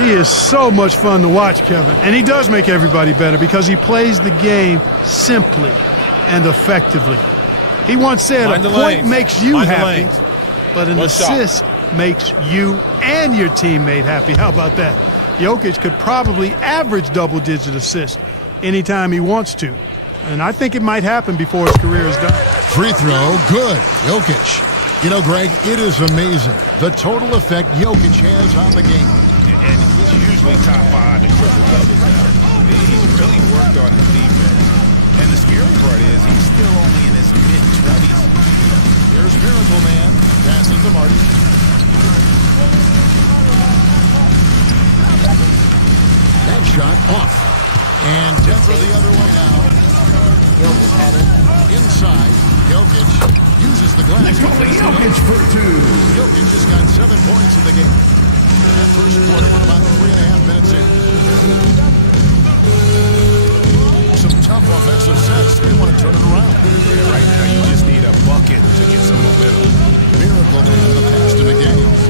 He is so much fun to watch, Kevin. And he does make everybody better because he plays the game simply and effectively. He once said a point makes you happy, but an assist makes you and your teammate happy. How about that? Jokic could probably average double-digit assists anytime he wants to. And I think it might happen before his career is done. Free throw, good. Jokic. You know, Greg, it is amazing the total effect Jokic has on the game. And he's usually top 5 in triple doubles now. He's really worked on his defense. And the scary part is he's still only in his mid-20s. Here's Miracle Man. Passes to Martin. That shot off. And Denver the other way now. Jokic had it. Inside, Jokic uses the glass. Jokic for 2. Jokic just got 7 points in the game. That first quarter went about 3.5 minutes in. Some tough offensive sets. They want to turn it around. Yeah, right now you just need a bucket to get some momentum. Miracle Man, the pass to McDaniels.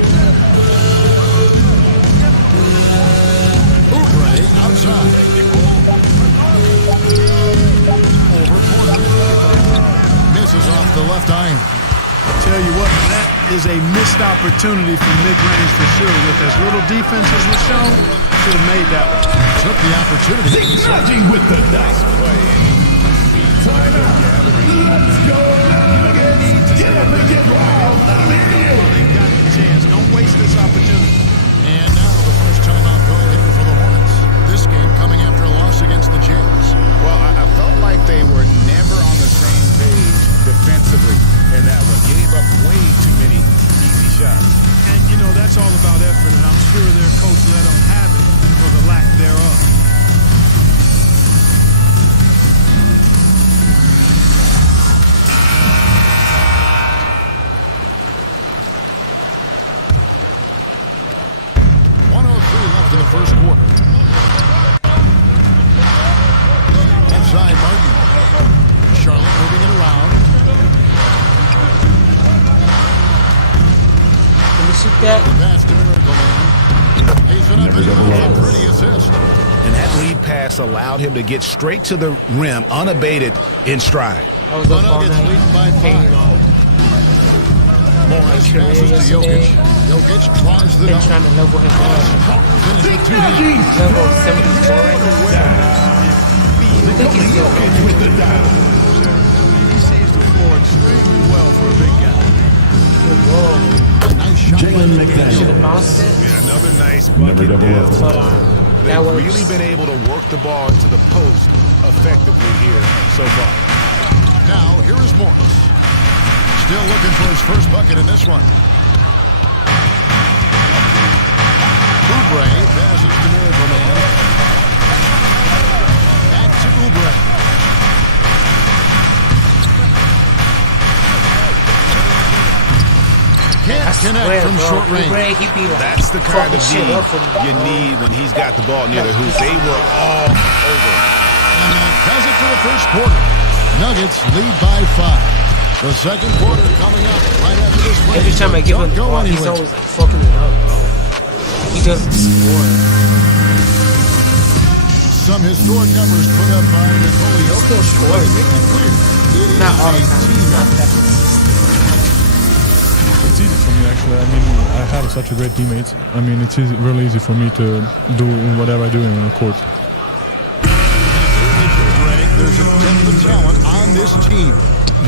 Oubre outside. Over Porter. Misses off the left iron. I'll tell you what, that is a missed opportunity from mid-range for sure. With as little defense as was shown, should have made that one. Took the opportunity. Zigging with the nice play. Timeout. Let's go Nuggets. Get up and get wild. They've got the chance. Don't waste this opportunity. And now the first timeout going in for the Hornets. This game coming after a loss against the Jazz. Well, I felt like they were never on the same page defensively in that one. Gave up way too many easy shots. And, you know, that's all about effort, and I'm sure their coach let them have it for the lack thereof. Left in the first quarter. Inside Martin. Charlotte moving it around. Can we shoot that? The pass to Miracle Man. Lays it up and a pretty assist. And that lead pass allowed him to get straight to the rim unabated in stride. I was up all Nuggets night. leading by 5. Morris passes to Jokic. Jokic tries the Been double. trying to level him up. Finish with 2 hands. Level 74 right now. I think he's still Jokic with the dive. He sees the floor extremely well for a big guy. good ball. A nice shot. Jalen Should have McDaniels. bounced it. Yeah, another nice Never bucket double there. up. But that They've works. really been able to work the ball into the post effectively here so far. Now, here is Morris. Still looking for his first bucket in this one. Oubre passes to Miracle Man. Back to Oubre. Can't connect from short range. That's the kind of D you need when he's got the ball near the hoop. They were all over. And that does it for the first quarter. Nuggets lead by 5. The second quarter coming up right after this break. Every time I give him the ball, he's always like fucking it up, bro. He doesn't score. Some historic numbers put up by Nicole Jokic. Still scoring. Make it clear. It is Not all the a time. team Not that consistent. It's easy for me, actually. I mean, I have such a great teammates. I mean, it's easy, really easy for me to do whatever I do on the court. There's a depth of talent on this team.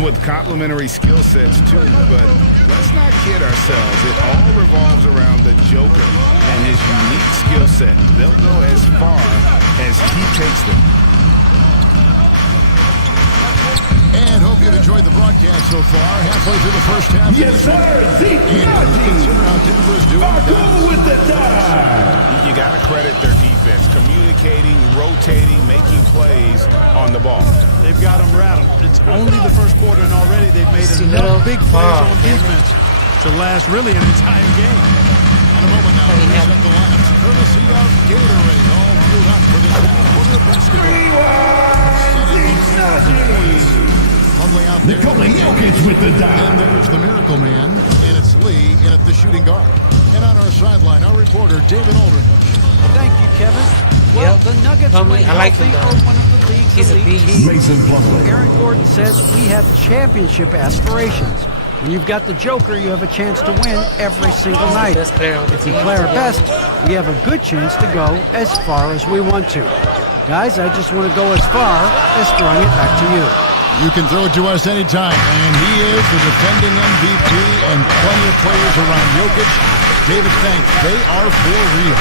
With complementary skill sets, too. But let's not kid ourselves. It all revolves around the Joker and his unique skill set. They'll go as far as he takes them. And hope you've enjoyed the broadcast so far. Halfway through the first half. Yes, sir. And consider how Denver is doing. Go with the dive. You got to credit their defense. Communicating, rotating, making plays on the ball. They've got them rattled. It's only the first quarter, and already they've made enough big plays on defense to last really an entire game. In a moment now, we set the lines. Courtesy of Gatorade. All fueled up for the second quarter of basketball. Lovely out there. Nikola Jokic with the And dive. there's the Miracle Man. And it's Lee in at the shooting guard. And on our sideline, our reporter, David Aldridge. Thank you, Kevin. Well, the Nuggets when I like him, healthy are one of the league's He's a elite beast. teams. Aaron Gordon says we have championship aspirations. When you've got the Joker, you have a chance to win every single night. Best player on the If we team. play our best, we have a good chance to go as far as we want to. Guys, I just want to go as far as throwing it back to you. You can throw it to us anytime, and he is the defending MVP and plenty of players around Jokic. David, thanks. They are for real.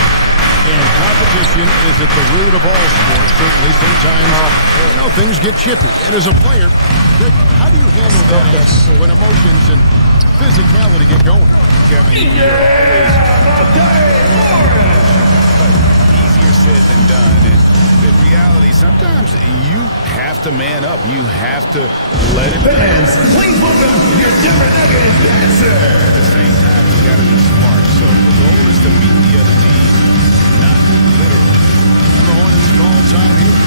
And competition is at the root of all sports. Certainly, sometimes, things get chippy. And as a player, Rick, how do you handle that when emotions and physicality get going? Kevin, you're always easier said than done. And in reality, sometimes you have to man up. You have to let it Fans, please welcome your Denver Nuggets dancer. At the same time, you got to be smart. So the goal is to beat the other team, not literally. And the Hornets call time here.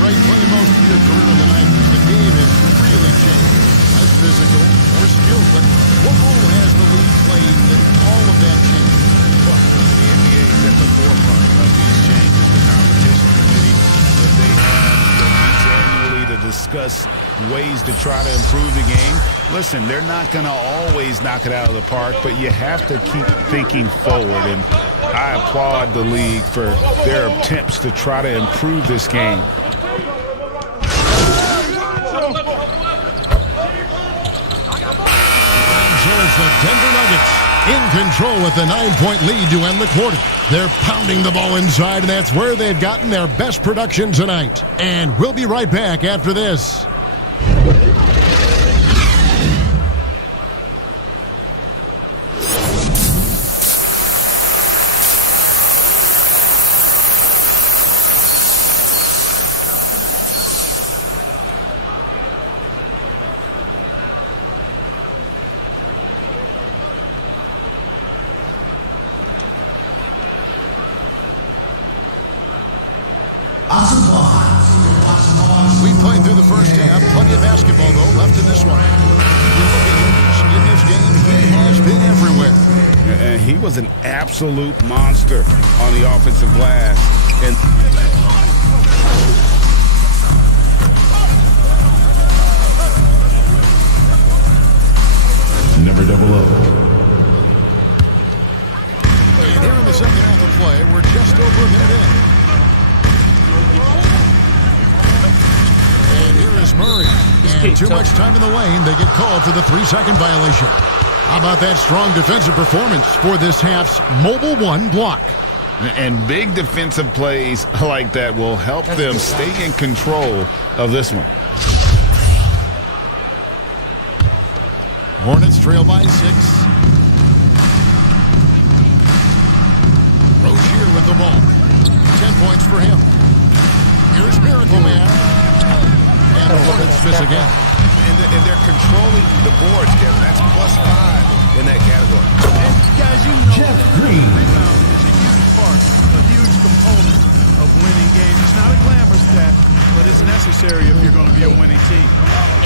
Great play most of your career in the 90s. The game has really changed. Less physical, more skill. But what role has the league played in all of that change? Well, the NBA is at the forefront of these changes. The competition committee that they have meets annually to discuss ways to try to improve the game. Listen, they're not going to always knock it out of the park, but you have to keep thinking forward. And I applaud the league for their attempts to try to improve this game. It's the Denver Nuggets in control with a 9-point lead to end the quarter. They're pounding the ball inside, and that's where they've gotten their best production tonight. And we'll be right back after this. We played through the first half. Plenty of basketball, though, left in this one. You look at Jokic in this game, he has been everywhere. And he was an absolute monster on the offensive glass. And Number 00. Here in the second half of play, we're just over a minute in. And here is Murray. And too much time in the lane. They get called for the 3-second violation. How about that strong defensive performance for this half's Mobile 1 block? And big defensive plays like that will help them stay in control of this one. Hornets trail by 6. Rozier with the ball. 10 points for him. Here's Miracle Man. And the Hornets miss again. And they're controlling the boards, Kevin. That's +5 in that category. And guys, you know Jeff that Green. rebound is a huge part, a huge component of winning games. It's not a glamour stat, but it's necessary if you're going to be a winning team.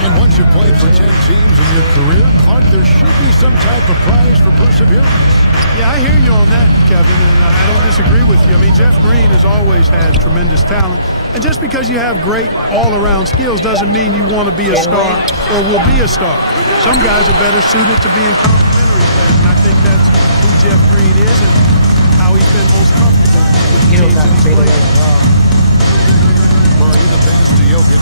And once you've played for 10 teams in your career, Clark, there should be some type of prize for perseverance. Yeah, I hear you on that, Kevin, and I don't disagree with you. I mean, Jeff Green has always had tremendous talent. And just because you have great all-around skills doesn't mean you want to be a star or will be a star. Some guys are better suited to being complementary players, and I think that's who Jeff Green is and how he's been most comfortable with the teams that he's played. Murray the pass to Jokic.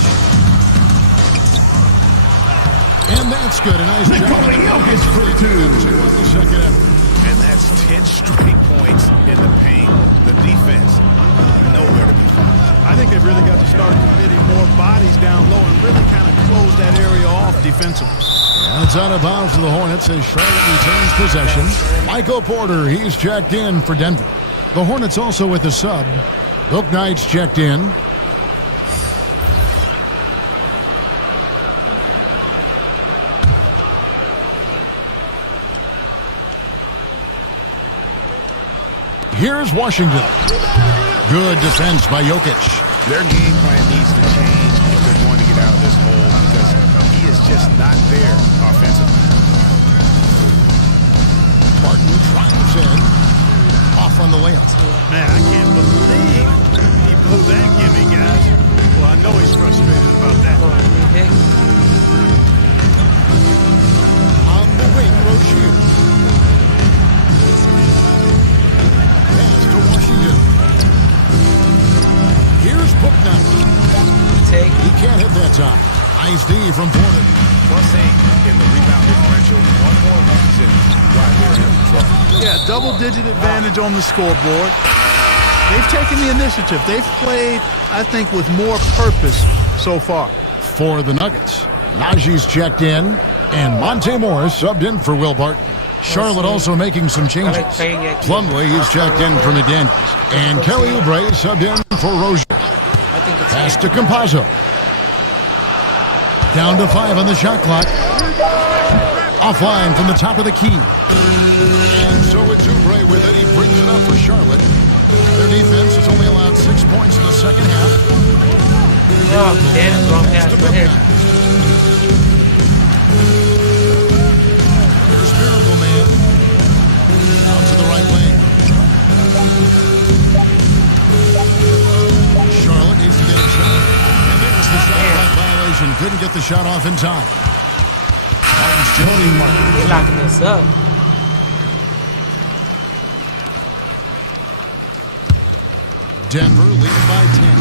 And that's good. A nice job. Jokic for 2. The second effort. And that's 10 straight points in the paint. The defense, nowhere to be found. I think they've really got to start committing more bodies down low and really kind of close that area off defensively. And it's out of bounds to the Hornets as Charlotte retains possession. Michael Porter, he's checked in for Denver. The Hornets also with a sub. Book Knight's checked in. Here's Washington. Good defense by Jokic. Their game plan needs to change if they're going to get out of this hole because he is just not there offensively. Martin drives in. layup. Man, I can't believe he blew that gimme, guys. Well, I know he's frustrated about that. On the wing, Rozier. Pass to Washington. Here's Booknight. He can't hit that time. Nice D from Porter. +8 in the rebound differential. One more reason why they're in trouble. Yeah, double-digit advantage on the scoreboard. They've taken the initiative. They've played, I think, with more purpose so far. For the Nuggets, Najee's checked in, and Monte Morris subbed in for Will Barton. Charlotte also making some changes. Plumlee is checked in for McDaniels, and Kelly Oubre subbed in for Rozier. Pass to Campazzo. Down to 5 on the shot clock. Offline from the top of the key. And so it's Oubre with it. He brings it up for Charlotte. Their defense has only allowed 6 points in the second half. Oh, damn, wrong pass right here. Here's Miracle Man. Out to the right lane. Charlotte needs to get a shot. And there's the shot clock violation. Couldn't get the shot off in time. He's locking this up. Denver leading by 10.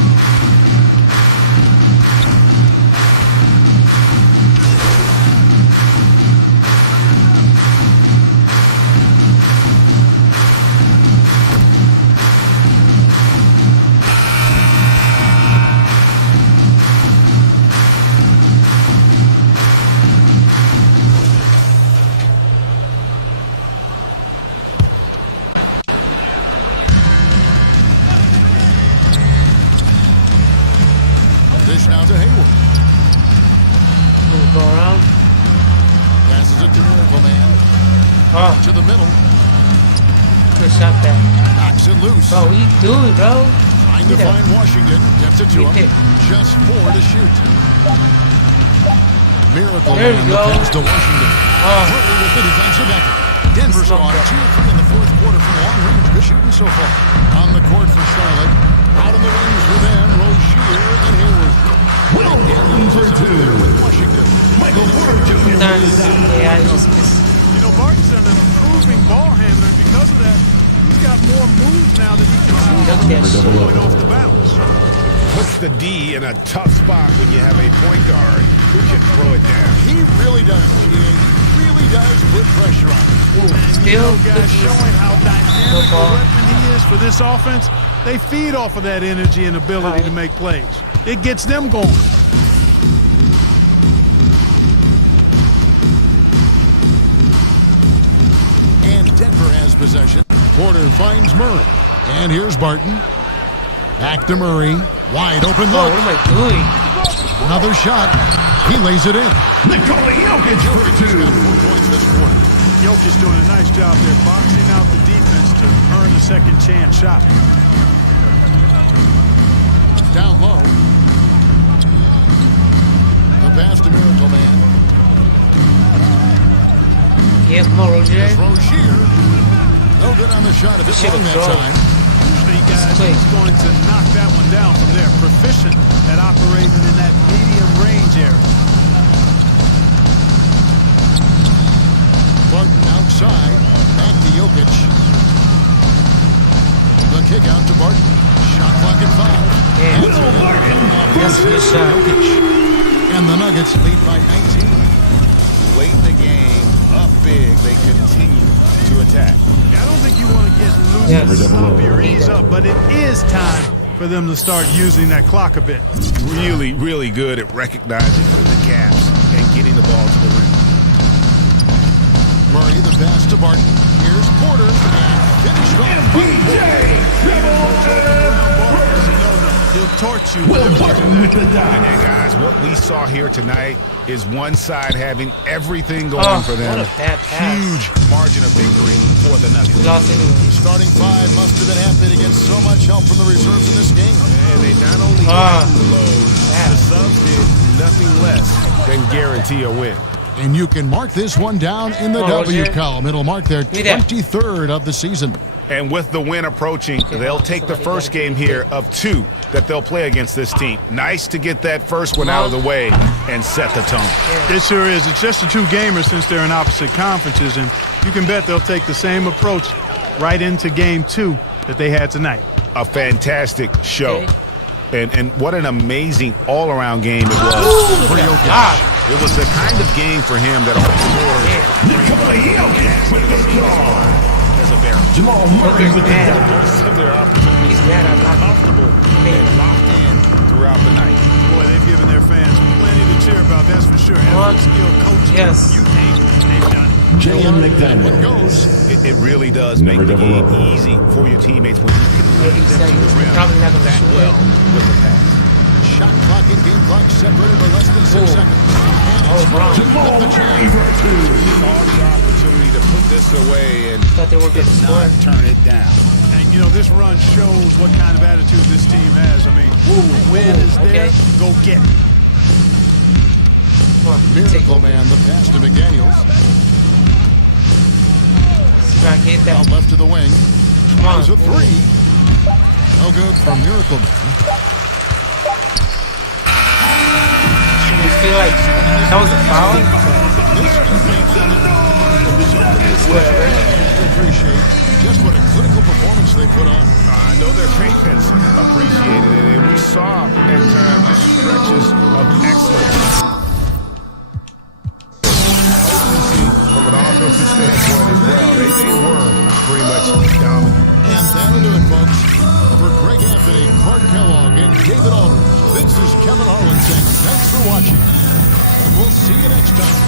Dish now to Hayward. Go around. Passes it to Miracle Man. Oh, To the middle. good shot back. Knocks it loose. Bro, what you doing, bro? Trying to find Washington. Gets it to him. Just 4 to shoot. Miracle There Man we the go. pass to Washington. Oh. Curry with the defensive effort. Denver's Stop gone that. 2-3 in the fourth quarter from long range. Good shooting so far. On the court for Charlotte. Out in the wings with them, Rozier and Hayward. Washington. Sometimes, yeah, I just miss. You know, Barton's an improving ball handler, and because of that, he's got more moves now that he can see going off the bounce. Puts the D in a tough spot when you have a point guard who can throw it down. He really does. He really does put pressure on him. Still, Guys showing how dynamic a weapon he is for this offense. They feed off of that energy and ability to make plays. It gets them going. And Denver has possession. Porter finds Murray. And here's Barton. Back to Murray. Wide open Oh, look. what am I doing? Another shot. He lays it in. Nikola Jokic for He's got 4 2. points this quarter. Jokic doing a nice job there, boxing out the defense to earn the second chance shot. Down low. The pass to Miracle Man. Yeah, come on, Rozier. Rozier. No good on the shot. A bit long that time. Usually, guys, he's going to knock that one down from there. Proficient at operating in that medium range area. Barton outside. Back to Jokic. The kick out to Barton. Shot clock at 5. Yeah. That's a good shot. And the Nuggets lead by 19. Late in the game, up big, they continue to attack. I don't think you want to get loose and sloppy or ease up, but it is time for them to start using that clock a bit. Really, really good at recognizing the gaps and getting the ball to the rim. Murray, the pass to Barton. Here's Porter. And finished off. He'll torch you with And guys, what we saw here tonight is one side having everything going for them. What a bad pass. Huge margin of victory for the Nuggets. We lost anyway. Starting 5 must have been happy to get so much help from the reserves in this game. And they not only lightened the load, the subs did nothing less than guarantee a win. And you can mark this one down in the W column. It'll mark their me that. 23rd of the season. And with the win approaching, they'll take the first game here of 2 that they'll play against this team. Nice to get that first one out of the way and set the tone. It sure is. It's just a 2-gamer since they're in opposite conferences, and you can bet they'll take the same approach right into game 2 that they had tonight. A fantastic show. And what an amazing all-around game it was. Ooh, It was the kind of game for him that all Jamal Murray with the He's mad I'm not comfortable and locked in throughout the night. Boy, they've given their fans plenty to cheer about, that's for sure. And skilled coaching, Yes. you name it, they've done it. J.M. McDaniels. It really does make the game easy for your teammates when you can lead them to the rim probably not gonna that shoot well with the pass. Shot clock and game clock separated by less than 6 seconds. Jamal Murray for 2. Saw the opportunity to put this away and Thought they were going to did score. not turn it down. And, you know, this run shows what kind of attitude this team has. I mean, the win is there, go get it. Come on, Miracle Man, the pass to McDaniels. See if I can hit that. Out left to the wing. Come on. Tries a 3. No good from Miracle Man. I feel like that was a foul. Whatever. Appreciate just what a clinical performance they put on. I know their fans appreciated it, and we saw at times just stretches of excellence. From an offensive standpoint as well, they were pretty much dominant. And that'll do it, folks. For Greg Anthony, Clark Kellogg, and David Aldridge, this is Kevin Harlan saying thanks for watching. And we'll see you next time.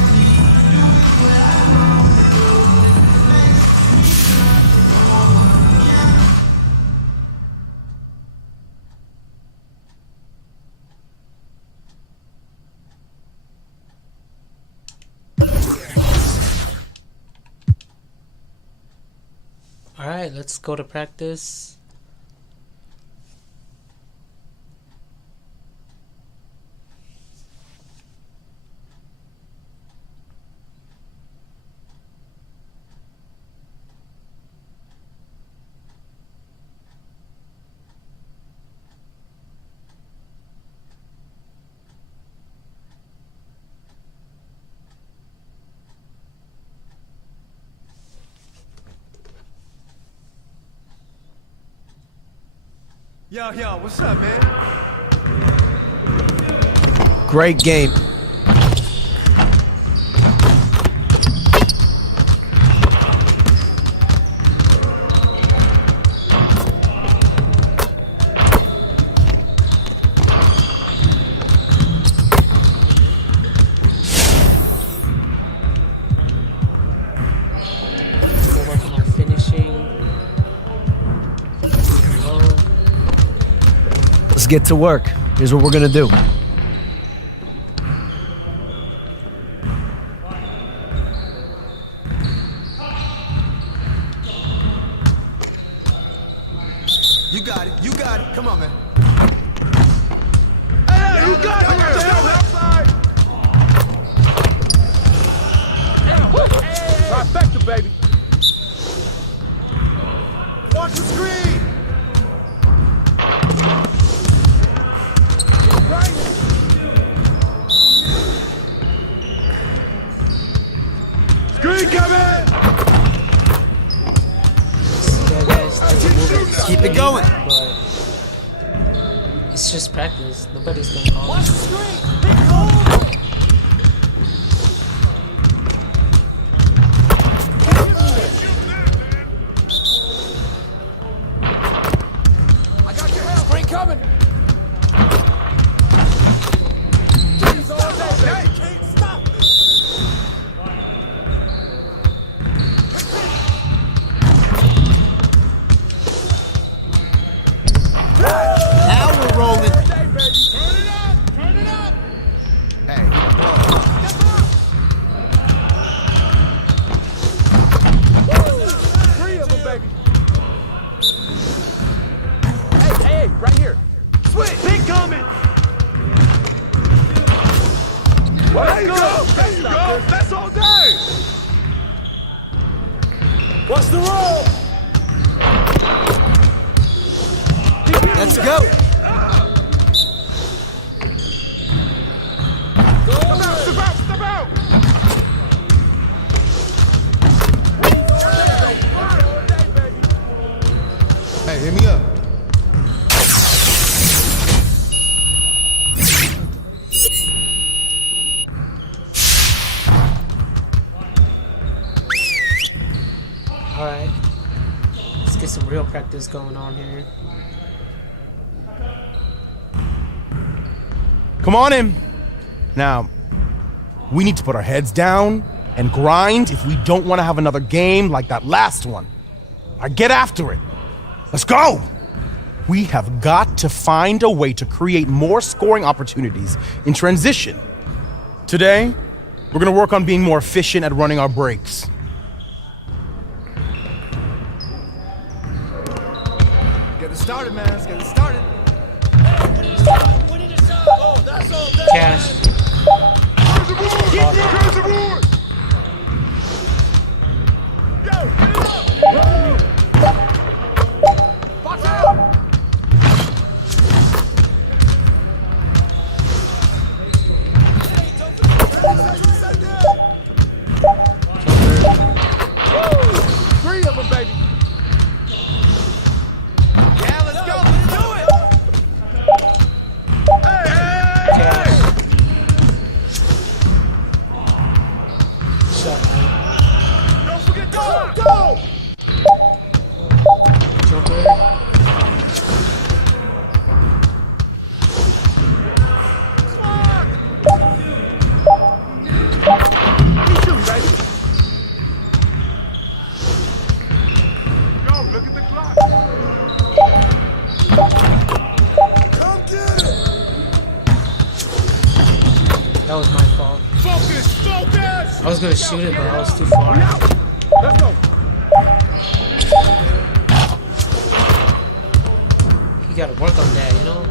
All right, let's go to practice. Yo, what's up, man? Great game. Let's get to work. Here's what we're gonna do. You got it. You got it. Come on, man. Hey, you got it. What the hell? Outside. Trifecta, baby. Watch the screen. Right. Screen coming. Keep it going. But it's just practice. Nobody's gonna call. Watch the screen. Big hole. I got your help. Screen coming. Jeez, all day, baby. Can't stop this. Now we're rolling. Turn it up. Turn it up. What's the roll? Let's go. Step out! Hey, hit me up. Alright. Let's get some real practice going on here. Come on in. Now, we need to put our heads down and grind if we don't want to have another game like that last one. All right, get after it. Let's go. We have got to find a way to create more scoring opportunities in transition. Today, we're going to work on being more efficient at running our breaks. Get it started, man. Let's get it started. Cash. Watch out! Three of them, baby. Yeah, let's go. Let's do it. Cash. Shot. Don't forget to go. Jumper. Keep shooting, baby. Yo, look at the clock. Come get it. That was my fault. Focus. I was gonna shoot it, but I was too far. Let's go. You gotta work on that, you know?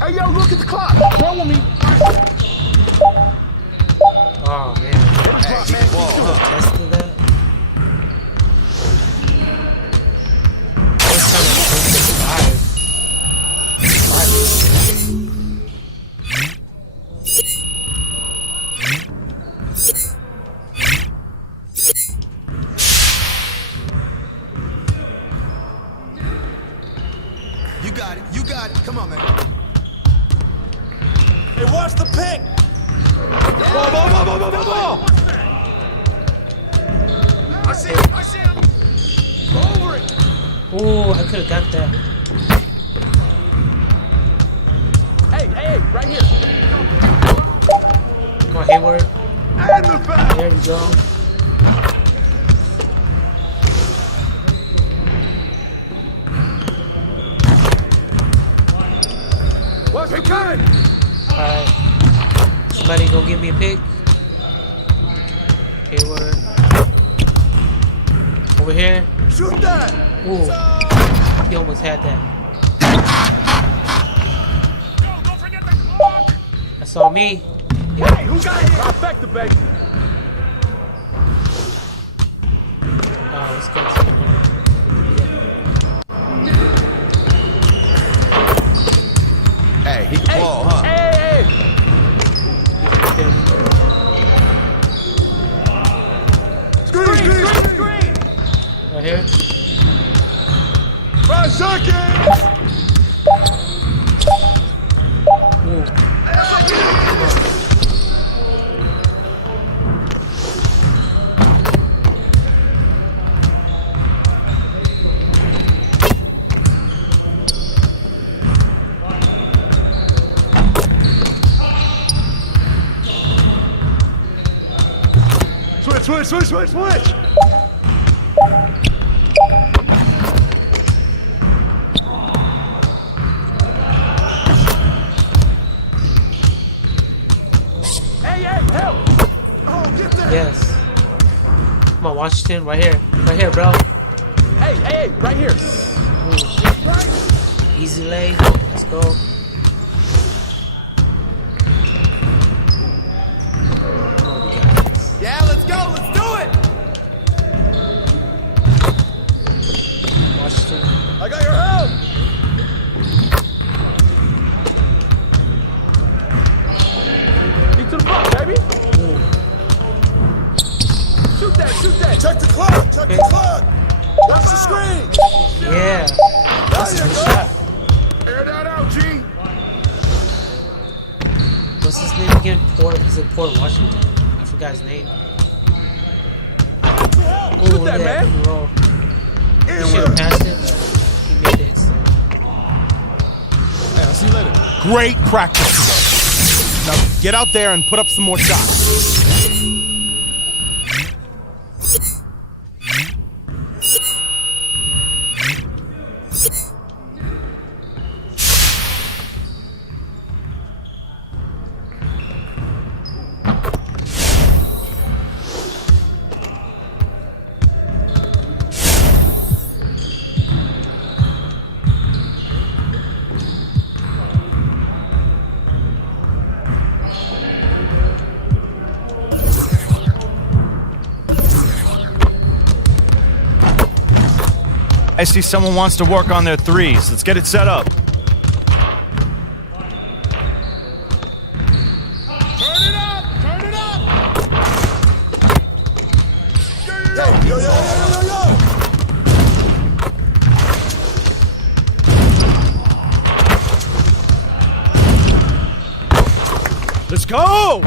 Hey, yo, look at the clock. Roll with me. Oh man. Tested that. I was trying to survive. You got it. Come on, man. Hey, watch the pick. Ball. I see him. Go over it. Oh, I could have got that. Hey, right here. Come on, Hayward. And the foul. There we go. Watch it coming. Alright. Somebody go give me a pick. Hayward. Over here. Shoot that. Ooh. He almost had that. Don't forget the clock. That's all me. Hey, who got it? Trifecta, baby. Oh, let's go to Hey, he can ball, huh? Hey. Screen. right here. 5 seconds. Ooh. Switch. Hey, help! Oh, get that! Yes. Come on, Washington, right here, bro. Hey, right here. Ooh. Easy lay. Let's go. What's his name again? He's in Port Washington. I forgot his name. Shoot that, man. He should have passed it, but he made it, so. Hey, I'll see you later. Great practice today. Now get out there and put up some more shots. I see someone wants to work on their threes. Let's get it set up. Turn it up! Turn it up! Yo! Let's go!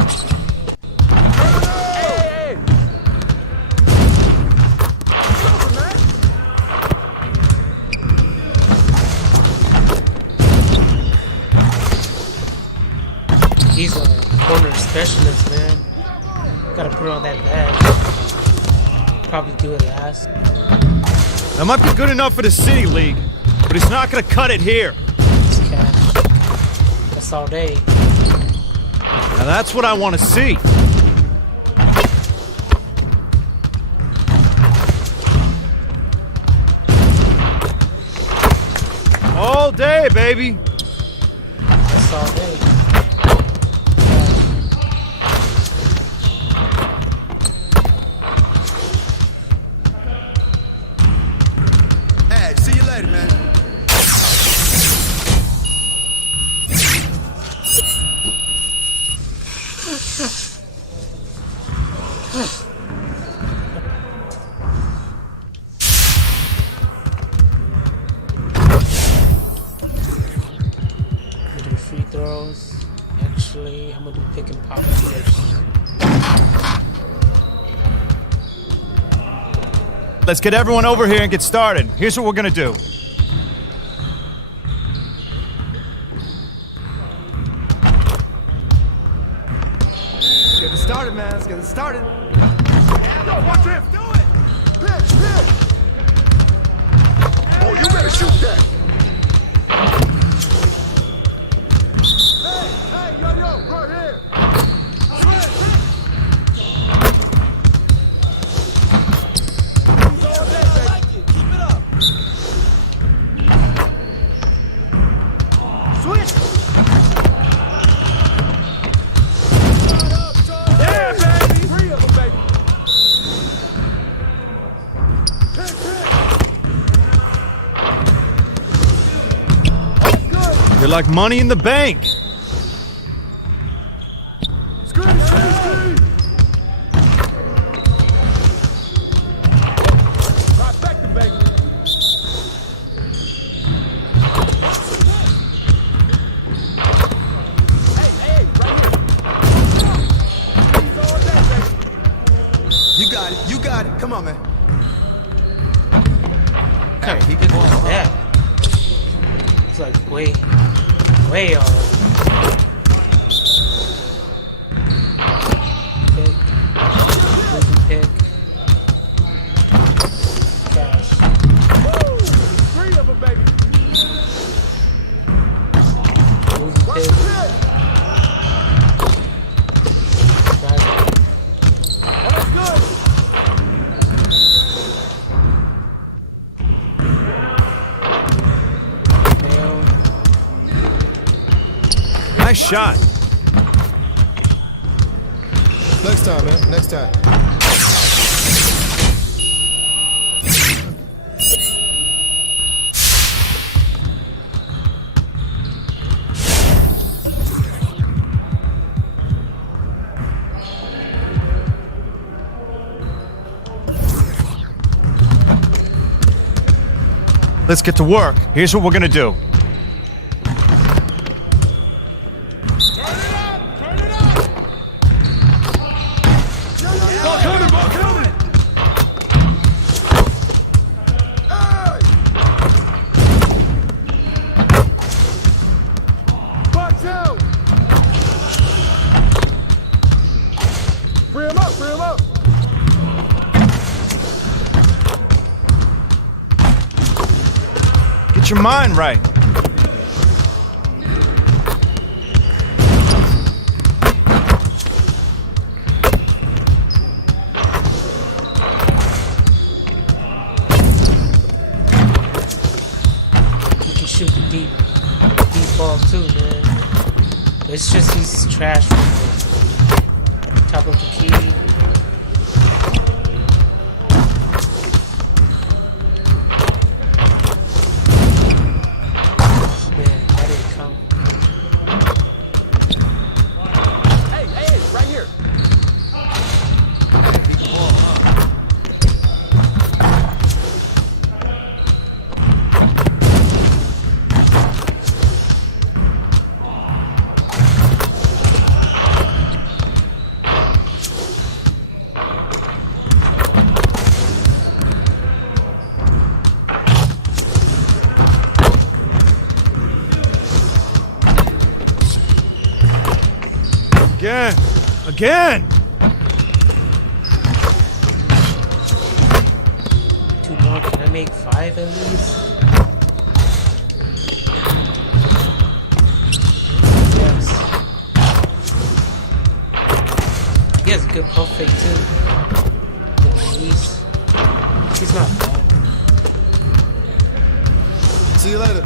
He's a corner specialist, man. Gotta put on that bag. Probably do it last. That might be good enough for the City League, but it's not gonna cut it here. It's cash. That's all day. Now that's what I want to see. All day, baby. That's all day. Hey, see you later, man. Do free throws. Actually, I'm gonna do pick and pop first. Let's get everyone over here and get started. Here's what we're gonna do. Let's get it started, man. Let's get it started. Yo, watch him. Do it. Pitch. Oh, you better shoot that. Hey, yo, right here. Switch. Yeah, baby. 3 of them, baby. You're like money in the bank. Screen. Trifecta, baby. Hey, right here. Threes all day, baby. You got it. Come on, man. Hey, he could want that. It's like way off. Pick. Losing pick. Cash. 3 of them, baby. Losing pick. Got it. Oh, that's good. Nail. Nice shot. Next time, man. Next time. Let's get to work. Here's what we're gonna do. Turn it up! your mind right. You can shoot the deep ball too, man. It's just he's trash from the top of the key. Man, that didn't count. Hey, right here. Again! Two more. Can I make 5 at least? Yes. He has a good pump fake too. He's not bad. See you later.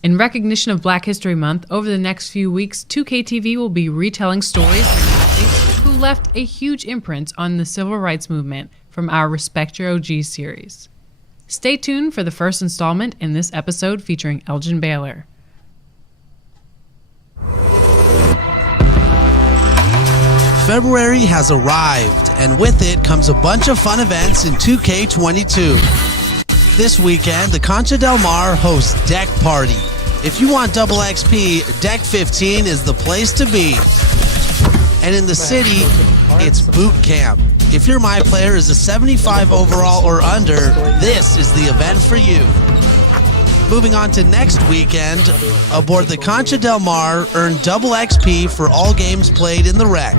In recognition of Black History Month, over the next few weeks, 2K TV will be retelling stories from athletes who left a huge imprint on the civil rights movement from our Respect Your OG series. Stay tuned for the first installment in this episode featuring Elgin Baylor. February has arrived, and with it comes a bunch of fun events in 2K22. This weekend, the Concha Del Mar hosts Deck Party. If you want double XP, Deck 15 is the place to be. And in the city, it's Boot Camp. If your My Player is a 75 overall or under, this is the event for you. Moving on to next weekend, aboard the Concha Del Mar, earn double XP for all games played in the Rec.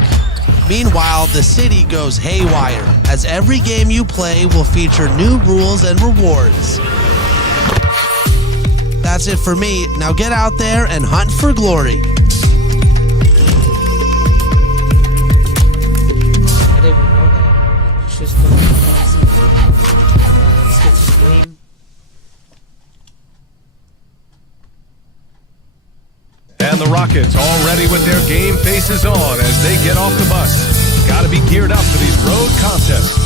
Meanwhile, the city goes haywire, as every game you play will feature new rules and rewards. That's it for me. Now get out there and hunt for glory. I didn't even know that. It's just let's get this game. And the Rockets all ready with their game faces on as they get off the bus. Got to be geared up for these road contests.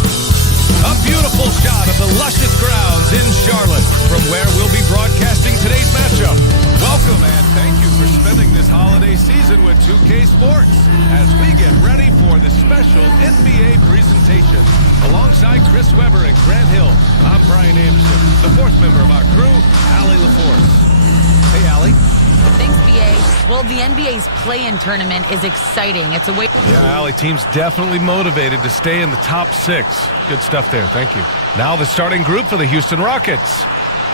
A beautiful shot of the luscious grounds in Charlotte from where we'll be broadcasting today's matchup. Welcome and thank you for spending this holiday season with 2K Sports as we get ready for the special NBA presentation. Alongside Chris Webber and Grant Hill, I'm Brian Anderson, the fourth member of our crew, Allie LaForce. Hey, Allie. Thanks, BA. Well, the NBA's play-in tournament is exciting. It's a way... Yeah, Allie, team's definitely motivated to stay in the top 6. Good stuff there, thank you. Now the starting group for the Houston Rockets.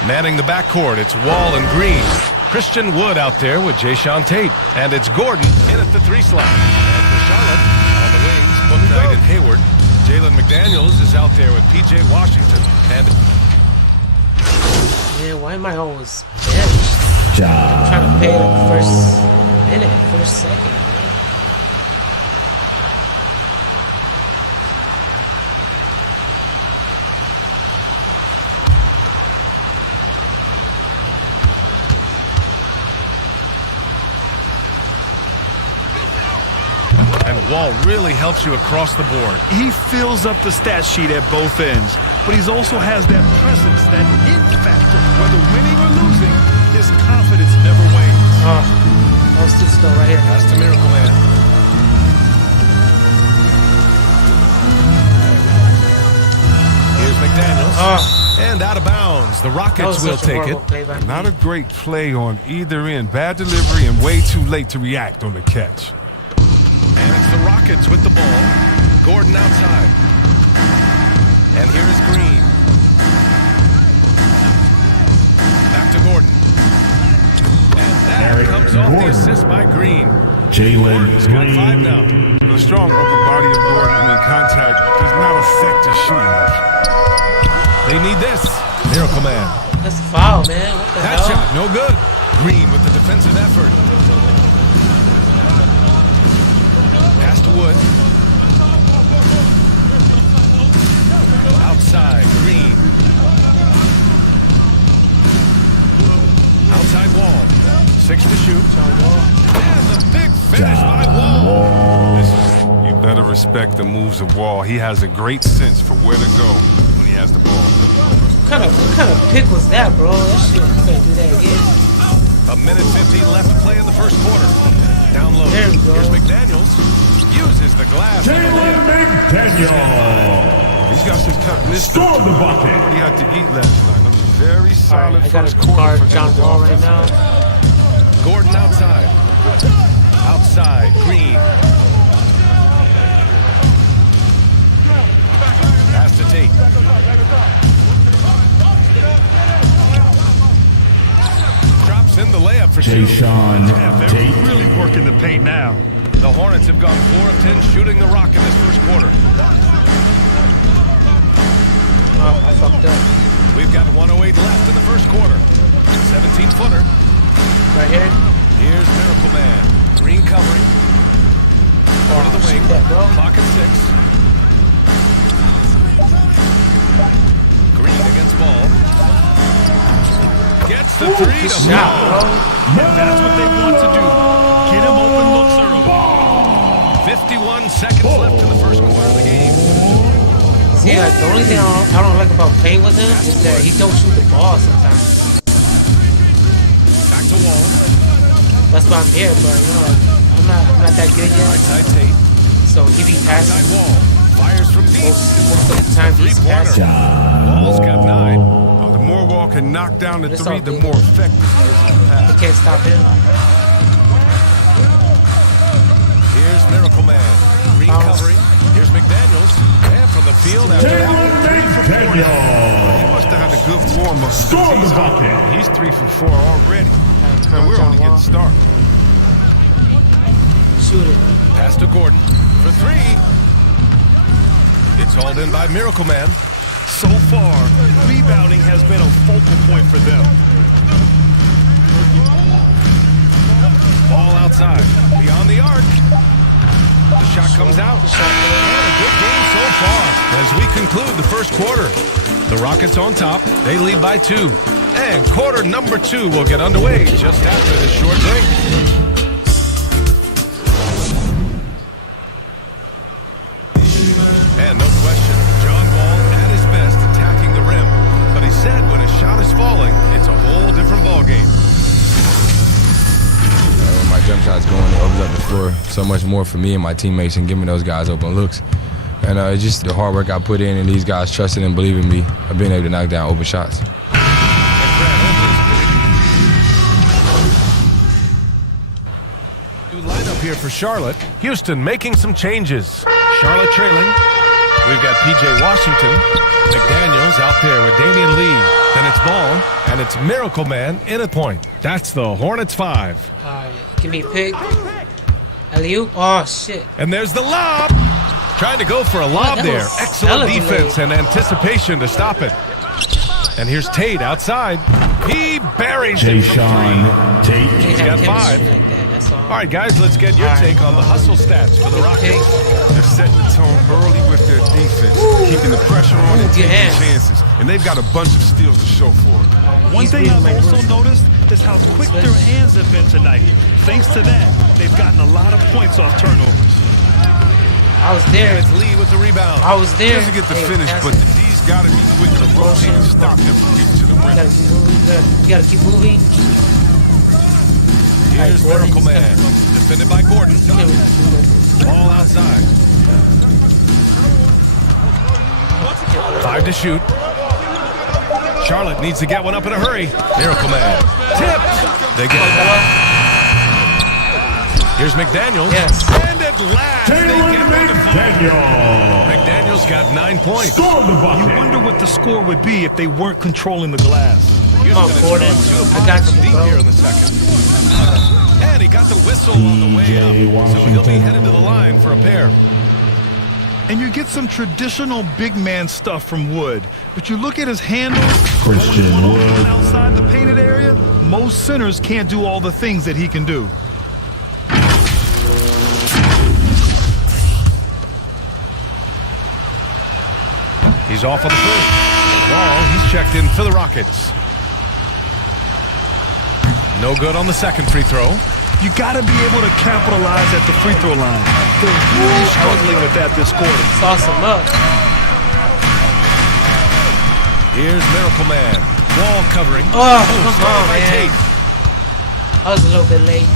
Manning the backcourt, it's Wall and Green. Christian Wood out there with Jayshawn Tate. And it's Gordon in at the 3 slot. And for Charlotte, on the wings, Booknight and Hayward. Jalen McDaniels is out there with P.J. Washington. And... Man, why am I always benched? I'm trying to pay the first minute, first second. And Wall really helps you across the board. He fills up the stat sheet at both ends, but he also has that presence, that it factor. Whether winning or losing, his confidence never wanes. Let's just go right here. That's the Miracle Man. Here's McDaniels. And And out of bounds. The Rockets will take it. Not a great play on either end. Bad delivery and way too late to react on the catch. And it's the Rockets with the ball. Gordon outside. And here is Green. Back to Gordon. And that comes off the assist by Green. Jalen got 5 now. The strong upper body of Gordon, contact does not affect his shooting. They need this. Miracle Man. That's a foul, man. What the hell? Shot, no good. Green with the defensive effort. Pass to Wood. Outside, Green. Outside Wall. 6 to shoot. And the big finish by Wall. You better respect the moves of Wall. He has a great sense for where to go when he has the ball. What kind of pick was that, bro? That shit, you can't do that again. A minute 15 left to play in the first quarter. Down low. There we go. Here's McDaniels. Uses the glass. Jalen McDaniels. He's got some cut. Scored the bucket. He had to eat last night. I mean, very solid. I got a card for John Wall right now. Gordon outside. Outside. Green. Pass to Tate. Drops in the layup for two. Yeah, they're really working the paint now. The Hornets have gone 4 of 10 shooting the rock in this first quarter. Oh, I fucked up. We've got 1:08 left in the first quarter. 17-footer. Right here. Here's Miracle Man. Green covering. Over to the wing. Pocket 6. Green against Ball. Gets the 3 to shot, bro. And that's what they want to do. Get him open looks early. 51 seconds left in the first quarter of the game. See, like, the only thing I don't like about playing with him is that he don't shoot the ball sometimes. Back to Wall. That's why I'm here, but you know, like, I'm not that good yet. Outside Tate. So he be passing. Outside Wall. Fires from deep. Most of the time he's passing. Wall's got 9. The more Wall can knock down the 3, the more effective he is in the pass. They can't stop him. Here's Miracle Man. Green covering. Here's McDaniels. And from the field after that. 3 for 4 now. He must have had a good warm-up. Score the bucket. He's 3 for 4 already. And we're only getting started. Shoot it. Pass to Gordon for 3. It's hauled in by Miracle Man. So far, rebounding has been a focal point for them. Ball outside. Beyond the arc. The shot comes out. And a good game so far as we conclude the first quarter. The Rockets on top. They lead by 2. And quarter number 2 will get underway just after this short break. And no question, John Wall at his best attacking the rim. But he said when his shot is falling, it's a whole different ballgame. When my jump shot's going, it opens up the floor so much more for me and my teammates and giving those guys open looks. And it's just the hard work I put in and these guys trusting and believing me of being able to knock down open shots. New lineup here for Charlotte. Houston making some changes. Charlotte trailing. We've got P.J. Washington. McDaniels out there with Damian Lee. Then it's Ball, and it's Miracle Man in at point. That's the Hornets 5. Alright, give me a pick. Alley-oop. Oh, shit. And there's the lob. Trying to go for a lob there. Excellent defense and anticipation to stop it. And here's Tate outside. He buries it from 3. He's got 5. All right, guys, let's get your take on the hustle stats for the Rockets. They're setting the tone early with their defense, keeping the pressure on and taking chances. And they've got a bunch of steals to show for it. One thing I've also noticed is how quick their hands have been tonight. Thanks to that, they've gotten a lot of points off turnovers. I was there. It's Lee with the rebound. I was there. He doesn't get the finish, but the D's got to be quick to rotate and stop them from getting to the rim. You got to keep moving. Here's Miracle Man, defended by Gordon. Ball outside. 5 to shoot. Charlotte needs to get one up in a hurry. Miracle Man. Tipped. They get it back. Here's McDaniels. Yes. And at last, they get one to fall. McDaniels got 9 points. You wonder what the score would be if they weren't controlling the glass. Come on, Gordon. I got you, bro. Here in the second. And he got the whistle on the way up, so he'll be headed to the line for a pair. And you get some traditional big man stuff from Wood. But you look at his handle, Christian Wood. outside the painted area, most centers can't do all the things that he can do. He's off on the first. Wall, he's checked in for the Rockets. No good on the second free throw. You got to be able to capitalize at the free throw line. They're really struggling with that this quarter. Sauce him up. Here's Miracle Man. Wall covering. Oh, come on, man. I was a little bit late.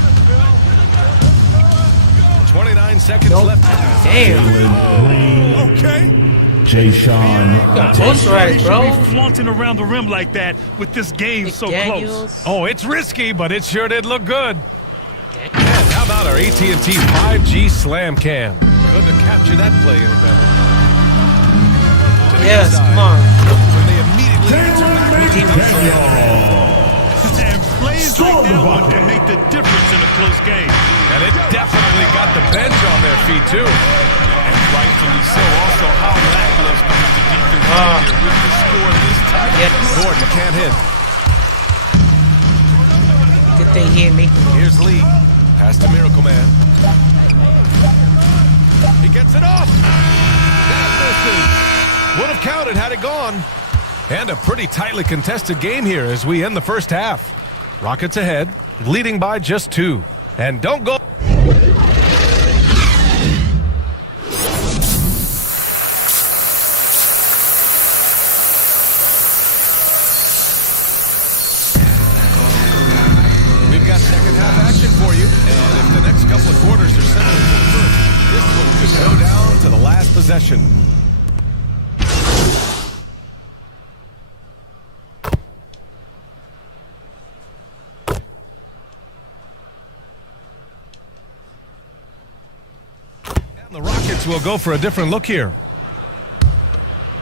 29 seconds left. Damn. Okay. Jay Sean. Close right, bro. Be flaunting around the rim like that with this game so close. Oh, it's risky, but it sure did look good. And how about our AT&T 5G Slam Cam? Couldn't have captured that play any better. Yes, come on. When they immediately answer back with And plays like that one can make the difference in a close game. And it definitely got the bench on their feet, too. And rightfully so. Also, how lackluster is the defense here with the score this tight? Yes. Gordon can't hit. Good thing he ain't making it. Here's Lee. Pass to Miracle Man. He gets it off. That misses. Would have counted had it gone. And a pretty tightly contested game here as we end the first half. Rockets ahead, leading by just 2. And don't go. We've got second half action for you. And if the next couple of quarters are similar to the first, this one could go down to the last possession. The Rockets will go for a different look here.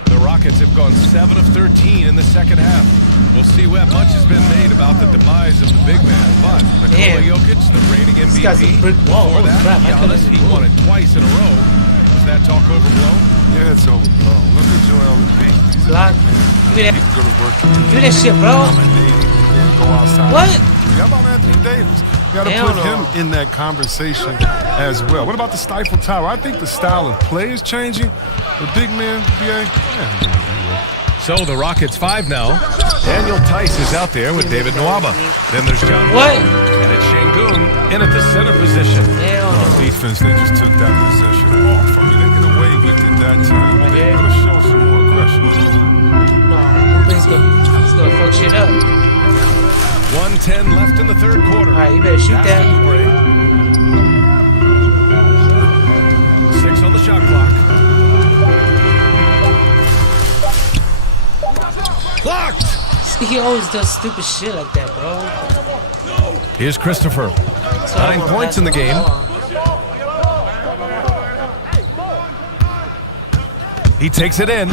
The Rockets have gone 7 of 13 in the second half. We'll see what much has been made about the demise of the big man, but Nikola Jokic, the reigning MVP, before that, Giannis, he won it twice in a row. Was that talk overblown? Yeah, it's overblown. Look at Joel Embiid. He's Block. Give me that. Give me that shit, bro. Go outside. What? How about Anthony Davis? You got to put him in that conversation as well. What about the Stifle Tower? I think the style of play is changing. The big man, BA, So the Rockets 5 now. Daniel Tice is out there with David Nwaba. Then there's John. What? And it's Şengün in at the center position. On defense, they just took that possession off. I mean, they get away with it that time. They got to show some more aggression. No, he's going to fuck shit up. 1:10 left in the third quarter. All right, you better shoot that. 6 on the shot clock. Blocked! He always does stupid shit like that, bro. Here's Christopher. 9 points in the game. He takes it in.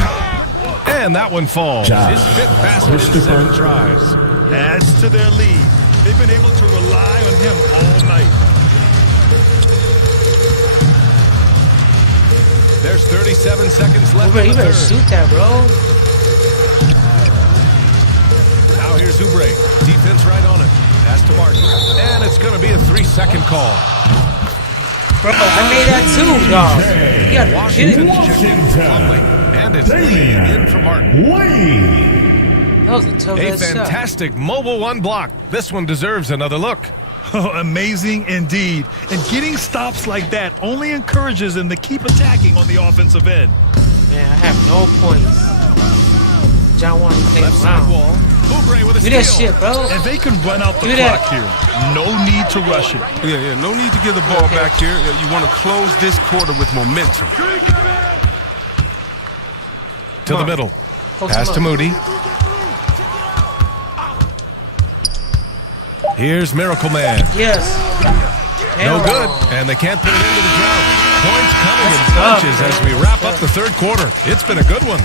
And that one falls. His fifth basket in 7 tries. Adds to their lead. They've been able to rely on him all night. There's 37 seconds left. You better shoot that, bro. Now here's Oubre. Defense right on it. Pass to Martin. And it's going to be a 3-second call. Bro, I made that too, dog. You gotta be kidding me. And it's Lee in for Martin. That was a tough A fantastic mobile one block. This one deserves another look. Oh, amazing indeed. And getting stops like that only encourages them to keep attacking on the offensive end. Man, I have no points. John wanted to play around. Oubre with a Do that shit, bro. And they can run out the clock here. No need to rush it. Yeah, no need to give the ball back here. You want to close this quarter with momentum. To the middle. Pass to Moody. Here's Miracle Man. Yes. No good, and they can't put it into the drought. Points coming in bunches as we wrap up the third quarter. It's been a good one.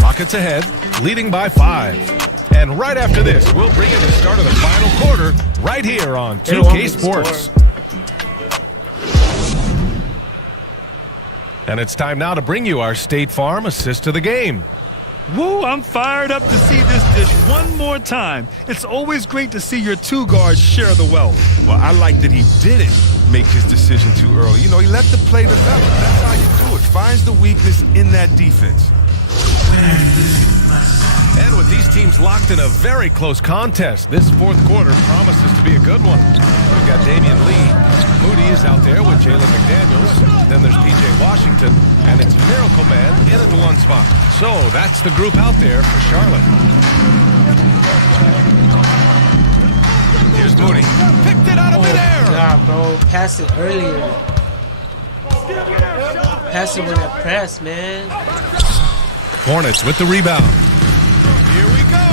Rockets ahead, leading by 5. And right after this, we'll bring in the start of the final quarter right here on 2K Sports. And it's time now to bring you our State Farm assist of the game. Woo, I'm fired up to see this dish one more time. It's always great to see your two guards share the wealth. Well, I like that he didn't make his decision too early. You know, he let the play develop. That's how you do it. Finds the weakness in that defense. And with these teams locked in a very close contest, this fourth quarter promises to be a good one. We've got Damian Lee. Moody is out there with Jalen McDaniels. Then there's P.J. Washington. And it's Miracle Man in at the 1 spot. So that's the group out there for Charlotte. Here's Moody. Picked it out of midair. God, bro. Pass it earlier. Pass it when I press, man. Hornets with the rebound. Here we go.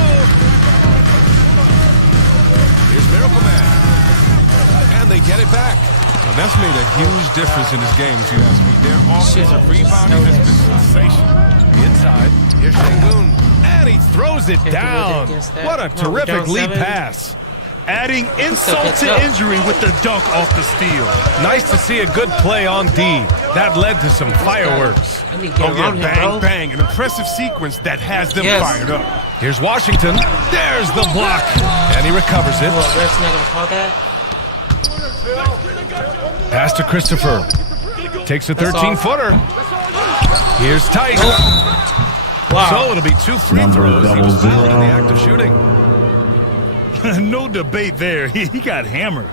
Here's Miracle Man. And they get it back. Well, that's made a huge difference in this game, if you ask me. Their offensive rebounding has been sensational. Inside. Here's Shangoon. And he throws it down. What a terrific lead pass. Adding insult to injury with the dunk off the steal. Nice to see a good play on D. That led to some fireworks. Oh, yeah, bang, bang. An impressive sequence that has them fired up. Here's Washington. There's the block. And he recovers it. Well, ref's not going to call that. Pass to Christopher. Takes a 13-footer. Here's Tight. Wow. So it'll be 2 free throws. He was fouled in the act of shooting. No debate there. He got hammered.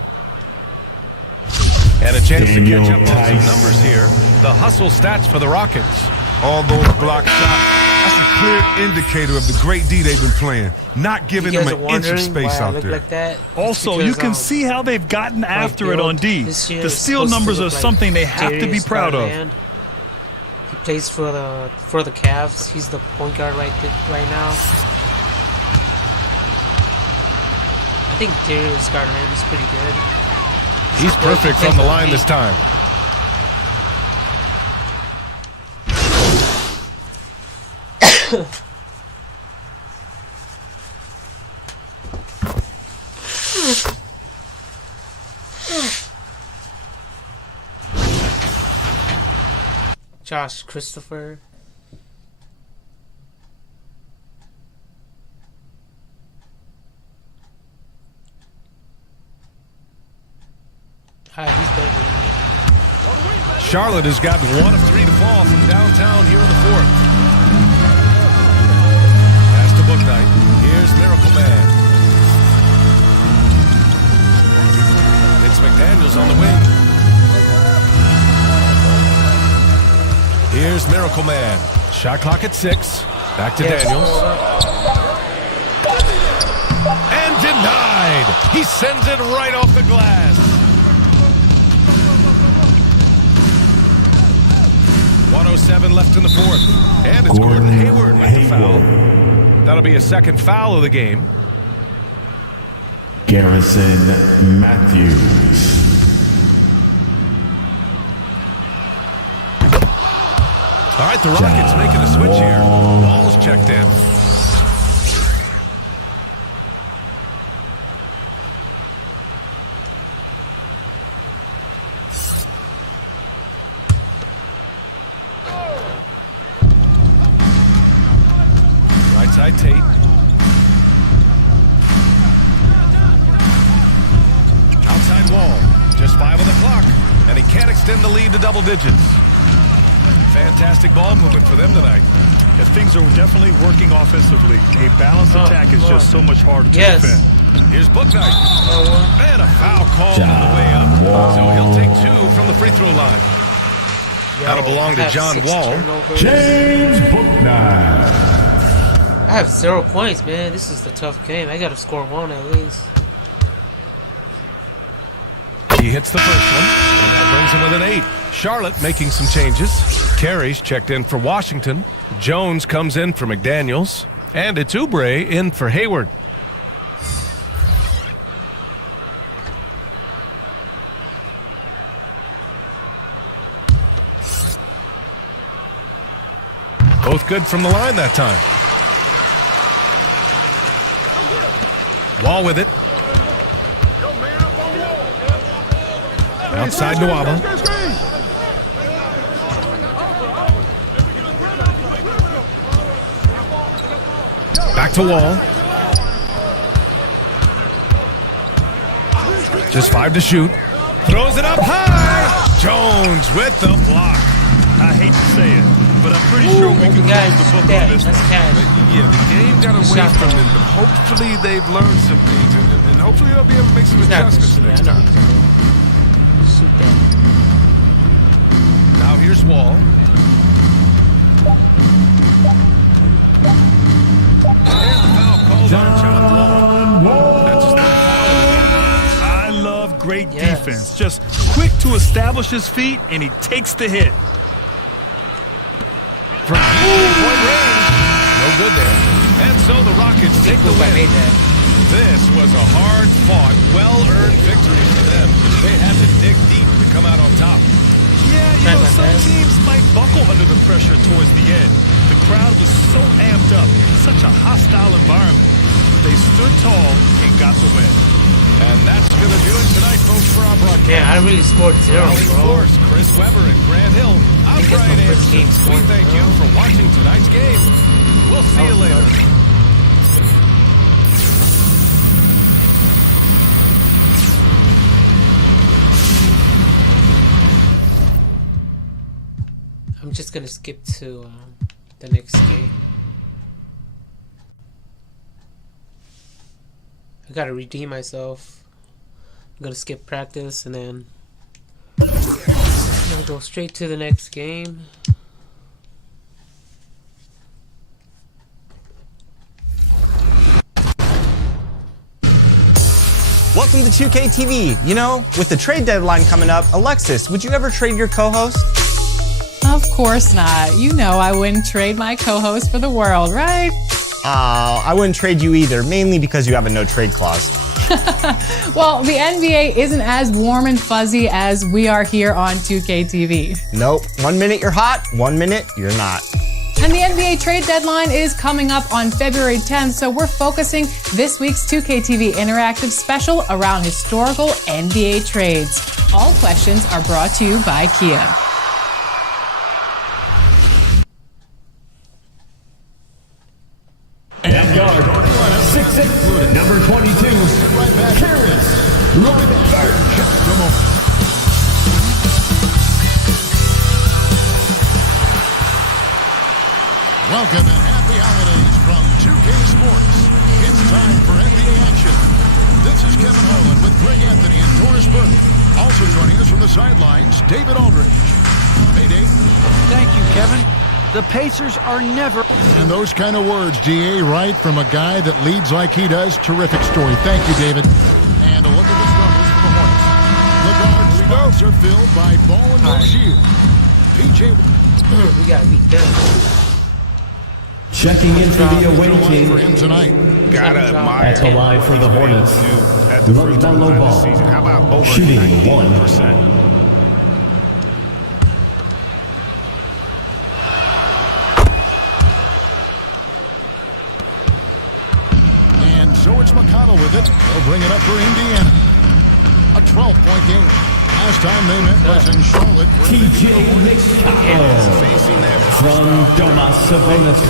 And a chance to catch up on some numbers here. The hustle stats for the Rockets. All those block shots, that's a clear indicator of the great D they've been playing. Not giving them an inch of space out there. Like that? Also, you can see how they've gotten after it on D. The steal numbers are something they have to be proud of. He plays for the Cavs. He's the point guard right now. I think Darius Garland is pretty good. He's perfect from the line this time. Josh Christopher. He's better than me. Charlotte has gotten 1 of 3 to fall from downtown here in the fourth. Pass to Booknight. Here's Miracle Man. It's McDaniels on the wing. Here's Miracle Man. Shot clock at 6. Back to Daniels. And denied. He sends it right off the glass. 1:07 left in the fourth. And it's Gordon Hayward with the foul. That'll be a second foul of the game. Garrison Matthews. All right, the Rockets making a switch here. Ball's checked in. Right side Tate. Outside Wall. Just 5 on the clock. And he can't extend the lead to double digits. Fantastic ball movement for them tonight. Yeah, things are definitely working offensively. A balanced attack is just so much harder to defend. Here's Booknight. And a foul call on the way up. So he'll take 2 from the free throw line. That'll belong to John Wall. James Booknight. I have 0 points, man. This is the tough game. I got to score 1 at least. He hits the first one, and that brings him with an 8. Charlotte making some changes. Carey's checked in for Washington. Jones comes in for McDaniels. And it's Oubre in for Hayward. Both good from the line that time. Wall with it. Outside Nwaba. Back to Wall. Just 5 to shoot. Throws it up high. Jones with the block. I hate to say it, but I'm pretty sure we can close the book on this one. Yeah, the game got away from them, but hopefully they've learned some things, and hopefully they'll be able to make some adjustments next time. Shoot that. Now here's Wall. John Wall. I love great defense. Just quick to establish his feet, and he takes the hit. From point range. No good there. And so the Rockets take the win. This was a hard-fought, well-earned victory for them. They had to dig deep to come out on top. Yeah, some teams might buckle under the pressure towards the end. The crowd was so amped up, such a hostile environment. They stood tall and got the win. And that's going to do it tonight, folks, for our broadcast. Yeah, I really scored 0, bro. Of course, Chris Webber and Grant Hill. I'm Brian Anderson. We thank you for watching tonight's game. We'll see you later. I'm just going to skip to the next game. I gotta redeem myself. I'm gonna skip practice and then I'll go straight to the next game. Welcome to 2K TV. You know, with the trade deadline coming up, Alexis, would you ever trade your co-host? Of course not. You know I wouldn't trade my co-host for the world, right? I wouldn't trade you either, mainly because you have a no-trade clause. Well, the NBA isn't as warm and fuzzy as we are here on 2K TV. Nope. 1 minute you're hot, 1 minute you're not. And the NBA trade deadline is coming up on February 10th, so we're focusing this week's 2K TV Interactive Special around historical NBA trades. All questions are brought to you by Kia. And guard, 6'6", number 22, Careless. Welcome and happy holidays from 2K Sports. It's time for NBA action. This is Kevin Harlan with Greg Anthony and Doris Burke. Also joining us from the sidelines, David Aldridge. Hey, Dave. Thank you, Kevin. The Pacers are never... And those kind of words, DA, right from a guy that leads like he does. Terrific story. Thank you, David. And a look at the struggles for the Hornets. The guard spots are filled by Ball and Rozier. PJ... We gotta beat them. Checking in for the away team. For him tonight. Gotta admire That's a line for the Hornets. at the first time Lamelo this season. How about over shooting 90%? So it's McConnell with it. They'll bring it up for Indiana. A 12-point game. Last time they met was in Charlotte. TJ from Domas Sabonis.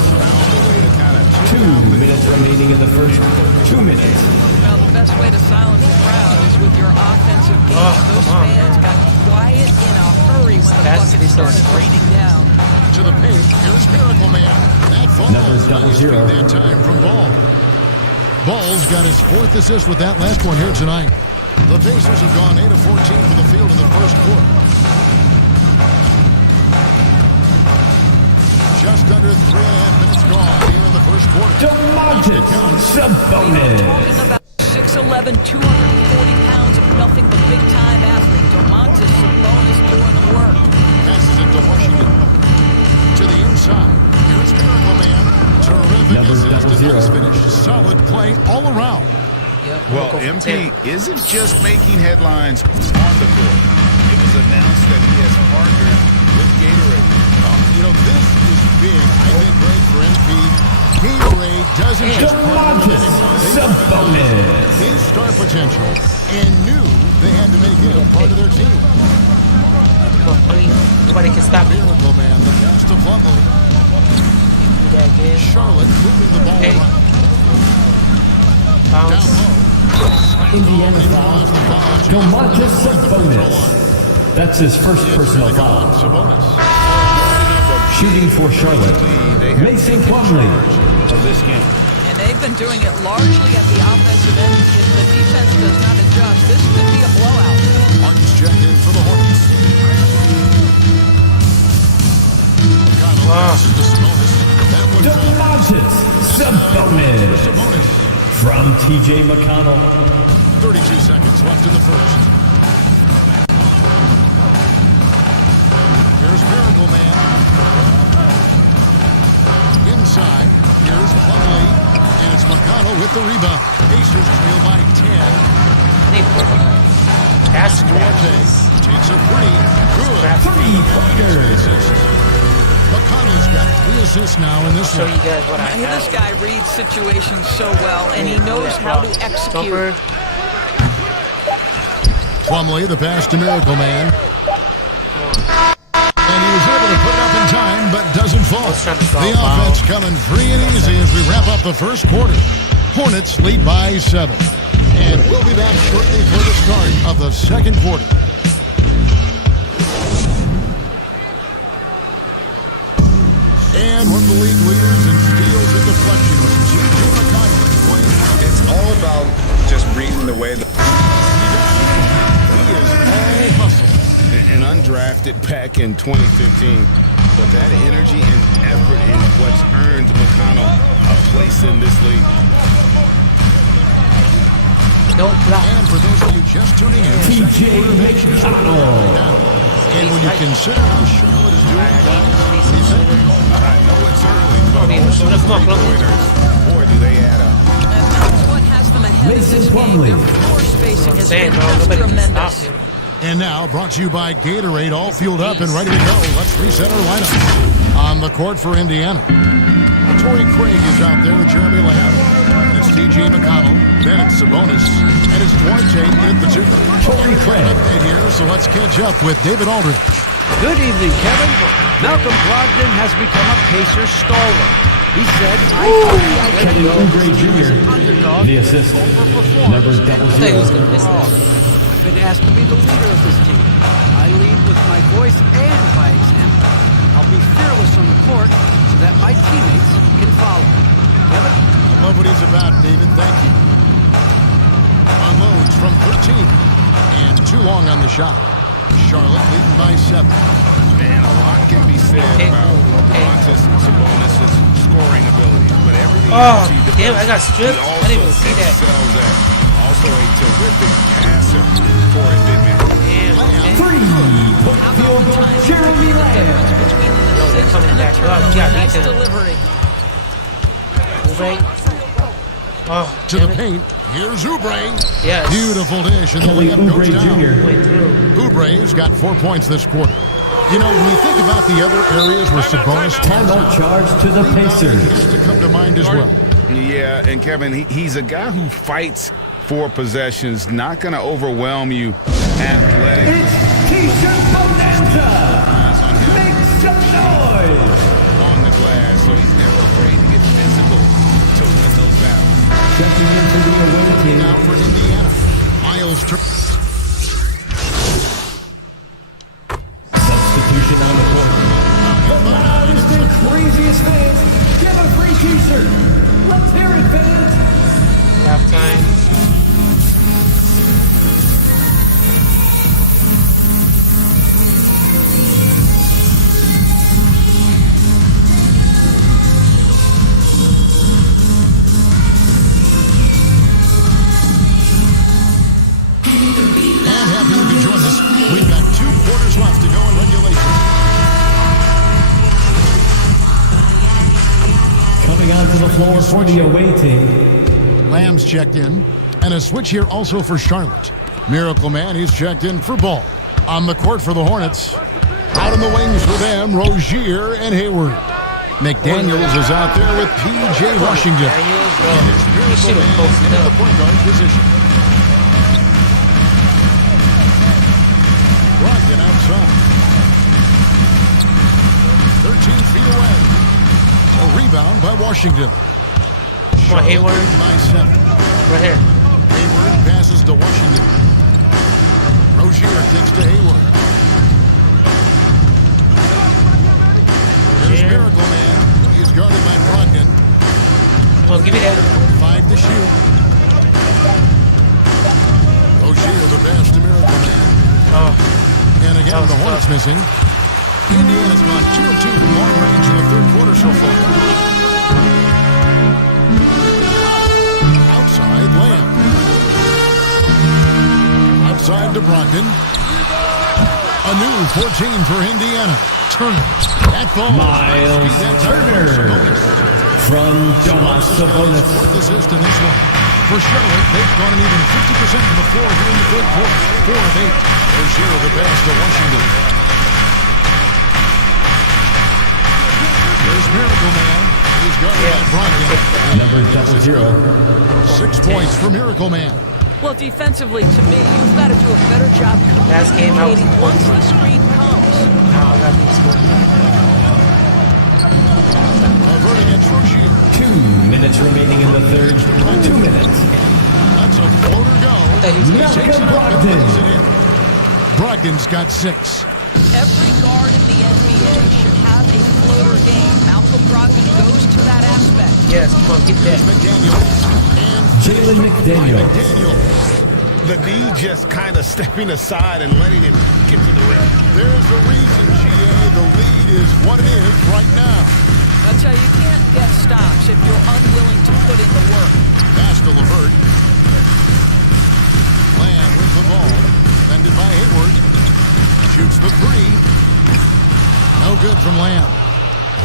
2 minutes remaining in the first 2 minutes. Well, the best way to silence the crowd is with your offensive game. Those fans got quiet in a hurry when the bucket started raining down. To the paint. Here's Miracle Man. That fall Numbers .0 that time from Ball. Ball's got his 4th assist with that last one here tonight. The Pacers have gone 8 of 14 from the field in the first quarter. Just under 3.5 minutes gone here in the first quarter. Domantas Sabonis. About 6'11", 240 pounds of nothing but big-time athlete. Domantas Sabonis doing the work. Passes it to Washington. To the inside. Here's Miracle Man. Terrific assist and nice finish. Solid play all around. Well, MP isn't just making headlines on the court. It was announced that he has partnered with Gatorade. You know, this is big. I think wasn't just his star potential and knew they had to make him part of their team. Nobody can stop me. Miracle Man, the pass to Plumlee. Charlotte moving the ball around. Bounce. Indiana foul. Domantas Sabonis. That's his first personal foul. Shooting for Charlotte, Mason Plumlee. Of this game. And they've been doing it largely at the offensive end. If the defense does not adjust, this could be a blowout. Martin's checked in for the Hornets. Domantas Sabonis. From TJ McConnell. 32 seconds left in the first. Here's Miracle Man. Inside. Here's Plumlee. And it's McConnell with the rebound. Pacers trail by 10. Pass takes a pretty good three-pointer. McConnell's got 3 assists now in this one. This guy reads situations so well, and he knows how to execute. Plumlee, the pass to Miracle Man. And he was able to put it up in time, but doesn't fall. The offense coming free and easy as we wrap up the first quarter. Hornets lead by 7. And we'll be back shortly for the start of the second quarter. And one of the league leaders in steals and deflections, TJ McConnell. It's all about just reading the way. He is all muscle. An undrafted back in 2015. But that energy and effort is what's earned McConnell a place in this league. And for those of you just tuning in, TJ McConnell. And when you consider how Charlotte is doing, I know it's early, but boy, do they add up. And that's what has them ahead of this game. Their floor spacing has been just tremendous. And now, brought to you by Gatorade, all fueled up and ready to go. Let's reset our lineup. On the court for Indiana, Torrey Craig is out there with Jeremy Lamb. It's TJ McConnell, then it's Sabonis, and it's Duarte in the 2. Torrey Craig update here, so let's catch up with David Aldridge. Good evening, Kevin. Malcolm Brogdon has become a Pacers stalwart. He said, Kevin Oubre Jr., the assist, number 00. I've been asked to be the leader of this team. I lead with my voice and by example. I'll be fearless on the court so that my teammates can follow. Kevin? I love what he's about, David. Thank you. Unloads from 13. And too long on the shot. Charlotte leading by 7. Man, a lot can be said about Domantas Sabonis' scoring ability. But everything else he does, I got stripped. I didn't even see that. Also a terrific passer for a big man. Jeremy Lamb. They're coming back up. Nice delivery. To the paint. Here's Oubre. Yes. Beautiful dish, and the layup goes down. Oubre's got 4 points this quarter. You know, when you think about the other areas where Sabonis timeout charge to the Pacers to come to mind as well. Yeah, and Kevin, he's a guy who fights for possessions, not going to overwhelm you athletically. It's T-shirt Bonanza. Make some noise. On the glass, so he's never afraid to get physical to win those battles. Checking in for the away team. Now for Indiana. Miles substitution on the court. The loudest and craziest fans get a free T-shirt. Let's hear it, fans. Halftime. We've got 2 quarters left to go in regulation. Coming onto the floor for the away team. Lamb's checked in. And a switch here also for Charlotte. Miracle Man, he's checked in for Ball. On the court for the Hornets. Out in the wings for them, Rozier and Hayward. McDaniels is out there with P.J. Washington. And it's Miracle Man in the point guard position. Brogdon outside. 13 feet away. A rebound by Washington. Come on, Hayward. By 7. Right here. Hayward passes to Washington. Rozier kicks to Hayward. There's Miracle Man. He's guarded by Brogdon. Well, give me that. 5 to shoot. Rozier the pass to Miracle Man. And again, the Hornets missing. Indiana's gone 2 of 2 from long range in the third quarter so far. Outside, Lamb. Outside to Brogdon. A new 14 for Indiana. Turner. That ball. Miles Turner from Domas Sabonis. Fourth assist in this one. For Charlotte, they've gone an even 50% from the floor here in the third quarter. 4 of 8. Rozier the pass to Washington. There's Miracle Man. He's guarded by Brogdon. Number 00. 6 points for Miracle Man. Well, defensively, to me, you've got to do a better job communicating once the screen comes. Averting against Rozier. 2 minutes remaining in the third. 2 minutes. That's a floater go. Malcolm Brogdon. Brogdon's got 6. Every guard in the NBA should have a floater game. Malcolm Brogdon goes to that aspect. Yes, come on, get that. Jalen McDaniels. The D just kind of stepping aside and letting him get to the rim. There's a reason, GA. The lead is what it is right now. That's how you can't get stops if you're unwilling to put in the work. Pass to LeVert. Lamb with the ball. Defended by Hayward. Shoots the 3. No good from Lamb.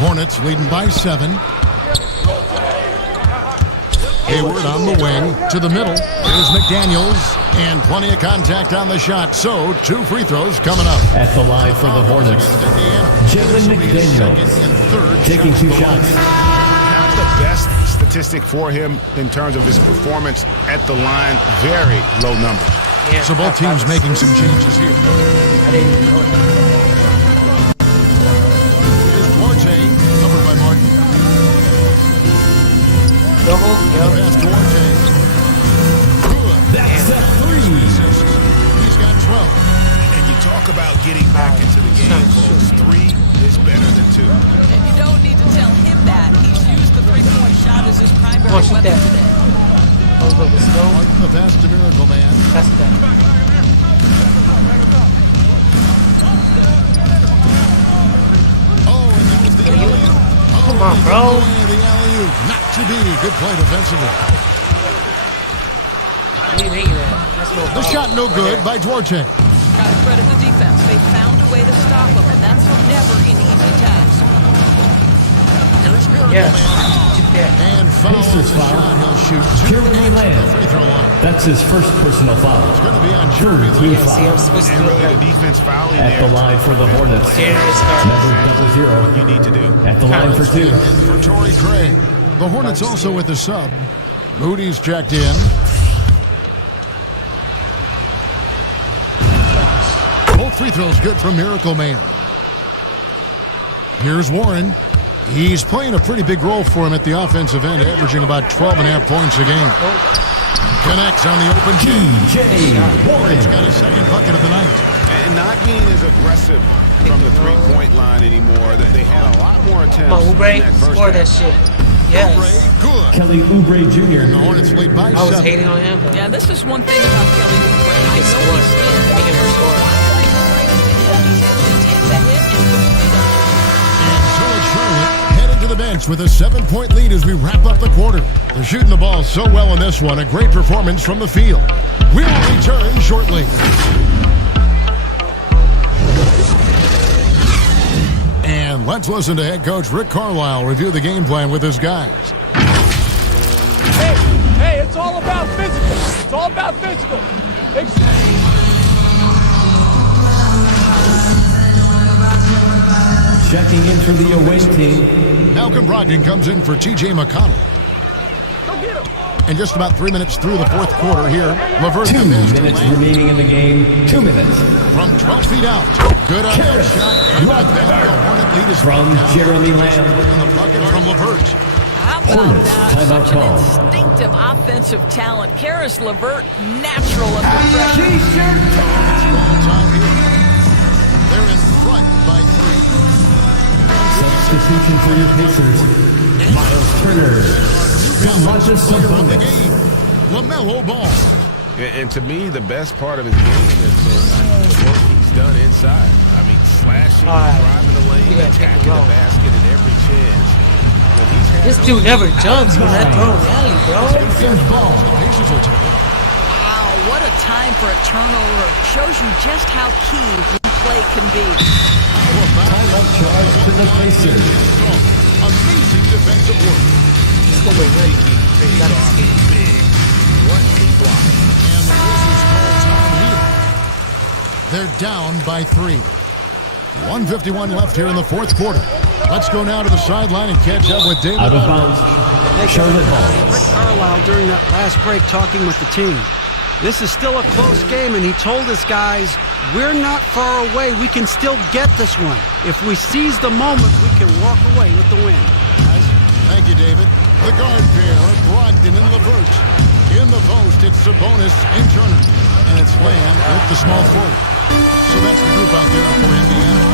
Hornets leading by 7. Hayward on the wing to the middle. There's McDaniels. And plenty of contact on the shot. So, 2 free throws coming up. At the line for the Hornets, Jalen McDaniels taking 2 shots. Not the best statistic for him in terms of his performance at the line. Very low numbers. Yeah, so both teams making some changes here. I didn't even know that. Here's Duarte, covered by Martin. Double, The pass to Duarte. Good. That's a 3. He's got 12. And you talk about getting back into the game, folks. 3 is better than 2. And you don't need to tell him that. He's used the 3-point shot as his primary weapon today. Martin the pass to Miracle Man. That's that. Oh, and that was the alley-oop. Come on, bro. The alley-oop. Not to be. Good play defensively. The shot no good by Duarte. Gotta credit the defense. They found a way to stop him, and that's never an easy task. There's Miracle Man. And foul. Pacers foul. He'll shoot 2 Jeremy Lamb. free throw line. That's his first personal foul. It's going to be on Jeremy Lamb. See, I'm supposed to And do really that. the defense fouling At there. the line for the Hornets, number 00. You need to do. At the line for 2. For Torrey Craig. The Hornets also with the sub. Moody's checked in. Both free throws good from Miracle Man. Here's Warren. He's playing a pretty big role for him at the offensive end, averaging about 12.5 points a game. Connects on the open P.J. Warren's got a second bucket of the night. And not being as aggressive from the three-point line anymore. That they had a lot more attempts. Come on, in Oubre, that first score that half. shit. Yes. Good. Kelly Oubre Jr. The Hornets lead by 7. I was hating on him, but Yeah, this is one thing about Kelly Oubre. I know he stands Make him score. Headed to the bench with a 7-point lead as we wrap up the quarter. They're shooting the ball so well in this one. A great performance from the field. We'll return shortly. And let's listen to head coach Rick Carlisle review the game plan with his guys. Hey, it's all about physical. It's all about physical. Checking in for the away team. Malcolm Brogdon comes in for T.J. McConnell. And just about 3 minutes through the fourth quarter here, LeVert 2 minutes remaining in the game. 2 minutes. From 12 feet out. Good on that shot. And like that, the Hornet lead is from Jeremy Lamb. And the bucket from LeVert. How about that? Such an instinctive offensive talent. Karis LeVert, natural under pressure. They're in front by 3. Substitution for your Pacers. Miles Turner. The game. Lamelo Ball. And to me, the best part of his game is the work he's done inside. I mean, slashing, driving the lane, attacking the basket at every chance. This dude never jumps when that throw alley, bro. Wow, what a time for a turnover. Shows you just how key play can be. Timeout charge to the Pacers. Amazing defensive work. Big. What a block. And the Pacers call time here. They're down by 3. 1:51 left here in the fourth quarter. Let's go now to the sideline and catch up with David. Out of bounds. Charlotte Hall. Rick Carlisle during that last break talking with the team. This is still a close game, and he told us guys, we're not far away. We can still get this one. If we seize the moment, we can walk away with the win. Thank you, David. The guard pair, Brogdon and LeVert. In the post, it's Sabonis and Turner. And it's Lamb with the small forward. So that's the group out there for Indiana.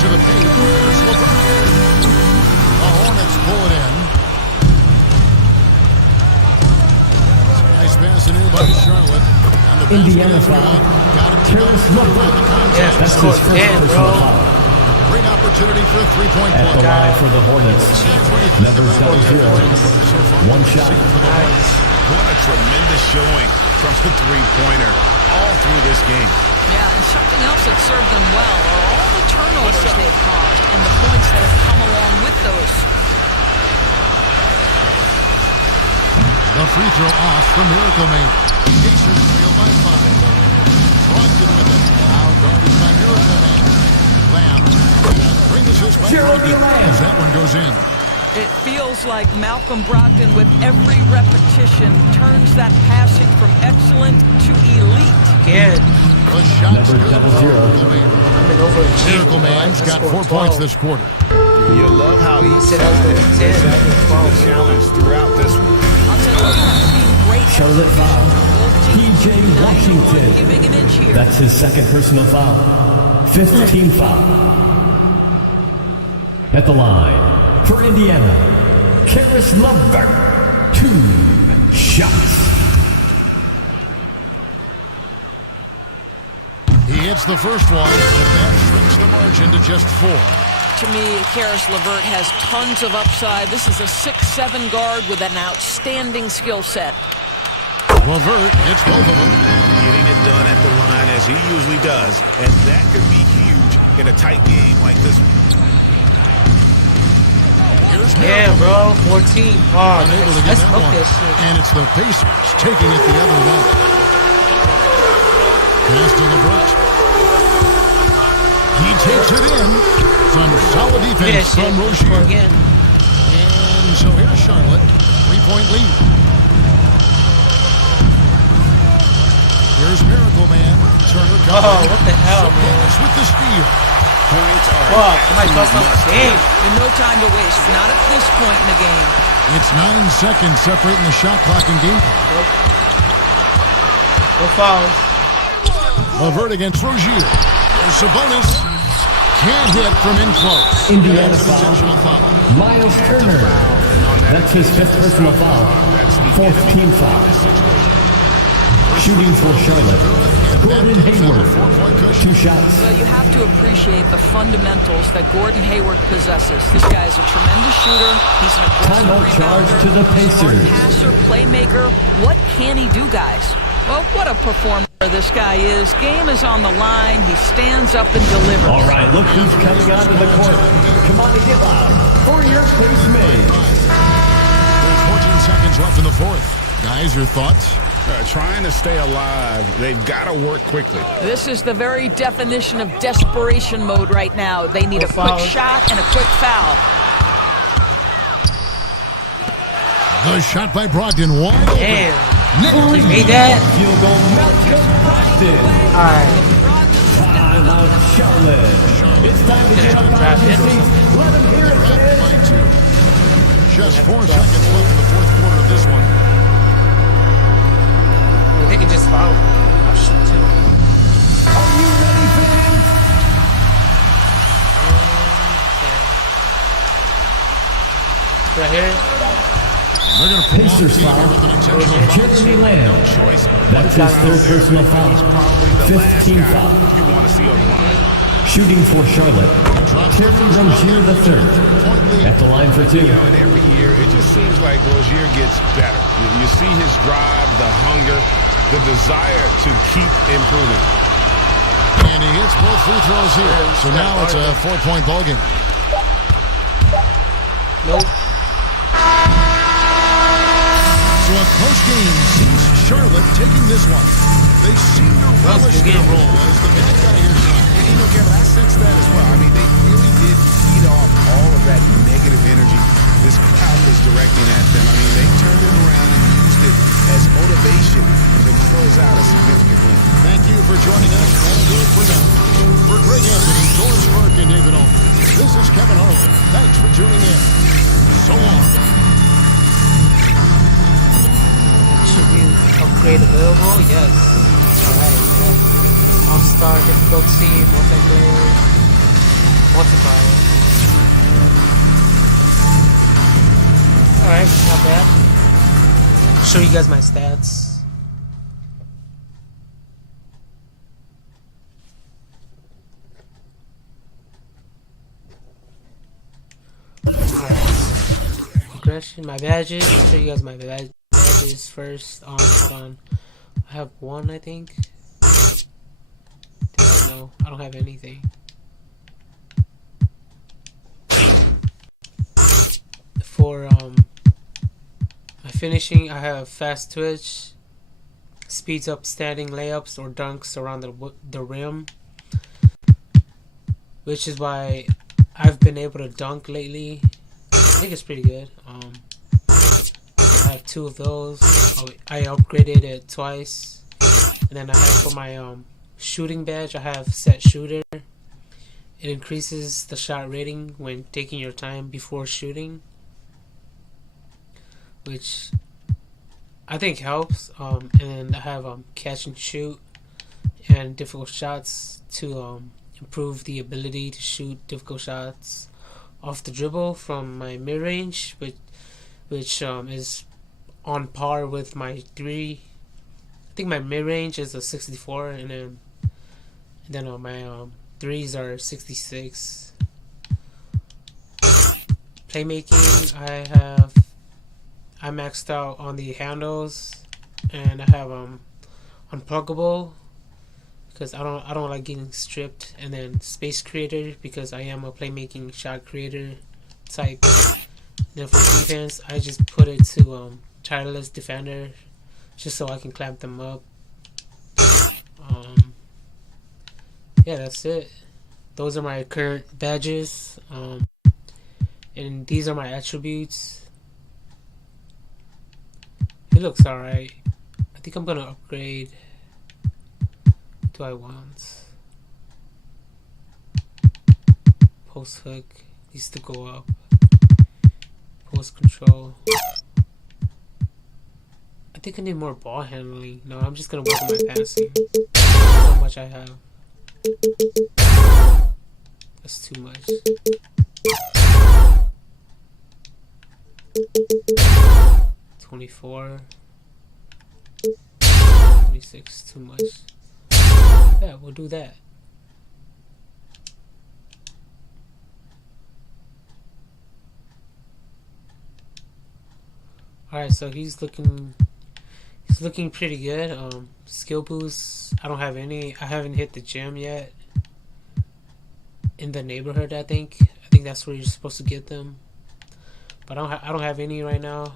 To the paint, there's LeVert. The Hornets pull it in. Nice pass in here by Charlotte. And the Indiana foul. Got it. Karis LeVert. Yes, that's his first personal foul. Great opportunity for a three-point play. At the line for the Hornets. Number 70. One shot. What a tremendous showing from the three-pointer all through this game. Yeah, and something else that served them well are all the turnovers they've caused and the points that have come along with those. The free throw off for Miracle Man. Pacers trail by 5. Brogdon with it. Now guarded by Miracle Man. Lamb. Jeremy Lamb. As that one goes in. It feels like Malcolm Brogdon, with every repetition, turns that passing from excellent to elite. Again. The shot's Number 00. Miracle Man's got 4 points this quarter. You love how he said the challenge throughout this one. I'll tell you, he's seen great Charlotte foul. P.J. Washington. Giving an inch here. That's his second personal foul. 5th team foul. At the line for Indiana, Karis LeVert. 2 shots. He hits the first one, but that shrinks the margin to just 4. To me, Karis LeVert has tons of upside. This is a 6'7" guard with an outstanding skill set. LeVert hits both of them. Getting it done at the line as he usually does, and that could be huge in a tight game like this one. Yeah, bro, 14. Oh, unable to get that one. And it's the Pacers taking it the other way. Pass to LeVert. He takes it in. Some solid defense from Rozier. And so here's Charlotte. 3-point lead. Here's Miracle Man. Turner comes. Oh, what the hell, man? With the steal. Points are I might bust up the game. And no time to waste. Not at this point in the game. It's 9 seconds separating the shot clock and game clock. No fouls. LeVert against Rozier. There's Sabonis. Can't hit from in close. Indiana foul. Miles Turner. That's his 5th personal foul. 4th team foul. Shooting for Charlotte, Gordon Hayward. 2 shots. Well, you have to appreciate the fundamentals that Gordon Hayward possesses. This guy is a tremendous shooter. He's an aggressive Timeout charge to the Pacers. Passer, playmaker. What can he do, guys? Well, what a performer this guy is. Game is on the line. He stands up and delivers. All right, look who's coming onto the court. Come on and get loud for your case made. There's 14 seconds left in the fourth. Guys, your thoughts? Trying to stay alive, they've got to work quickly. This is the very definition of desperation mode right now. They need a quick shot and a quick foul. The shot by Brogdon, wide open. Damn. You made that? Field goal, Malcolm Brogdon. Timeout, Charlotte. It's time to get up out of your seats. Let them hear it, fans. Just 4 seconds left in the fourth quarter of this one. They can just foul. I'll shoot too. Are you ready, fans? Right here. They're going to pull Pacers foul. Jeremy Lamb. That's his third personal foul. 15 foul. You want to see on the line. Shooting for Charlotte. Terry Rozier III. At the line for 2. And every year, it just seems like Rozier gets better. You see his drive, the hunger, the desire to keep improving. And he hits both free throws here. So now it's a 4-point ball game. Nope. So a close game sees Charlotte taking this one. They seem to relish their role as the bad guy here tonight. And Kevin, I sense that as well. I mean, they really did feed off all of that negative energy this crowd was directing at them. I mean, they turned it around and used it as motivation to close out a significant win. Thank you for joining us. That'll do it for now. For Greg Anthony, Doris Burke, and David Owen, this is Kevin Harlan. Thanks for tuning in. So long. Attribute upgrade available? Yes. Alright, yeah. All-star difficulty, multiplayer, multiplier. Alright, not bad. I'll show you guys my stats. Progression, my badges. I'll show you guys my badges first. Hold on. I have one, I think. No, I don't have anything. For my finishing, I have fast twitch, speeds up standing layups or dunks around the rim, which is why I've been able to dunk lately. I think it's pretty good. I have 2 of those. I upgraded it twice, and then I have for my shooting badge, I have set shooter. It increases the shot rating when taking your time before shooting, which I think helps. And I have catch and shoot and difficult shots to improve the ability to shoot difficult shots off the dribble from my mid-range, which is on par with my 3. I think my mid-range is a 64, and then my 3s are 66. Playmaking, I maxed out on the handles, and I have unpluggable because I don't like getting stripped, and then space creator because I am a playmaking shot creator type. And then for defense, I just put it to tireless defender just so I can clamp them up. Yeah, that's it. Those are my current badges, and these are my attributes. It looks alright. I think I'm gonna upgrade. What do I want? Post hook needs to go up. Post control. I think I need more ball handling. No, I'm just gonna work on my passing. That's how much I have. That's too much. 24. 26, too much. Yeah, we'll do that. Alright, so he's looking pretty good. Skill boosts, I don't have any. I haven't hit the gym yet. In the neighborhood, I think that's where you're supposed to get them. But I don't have any right now.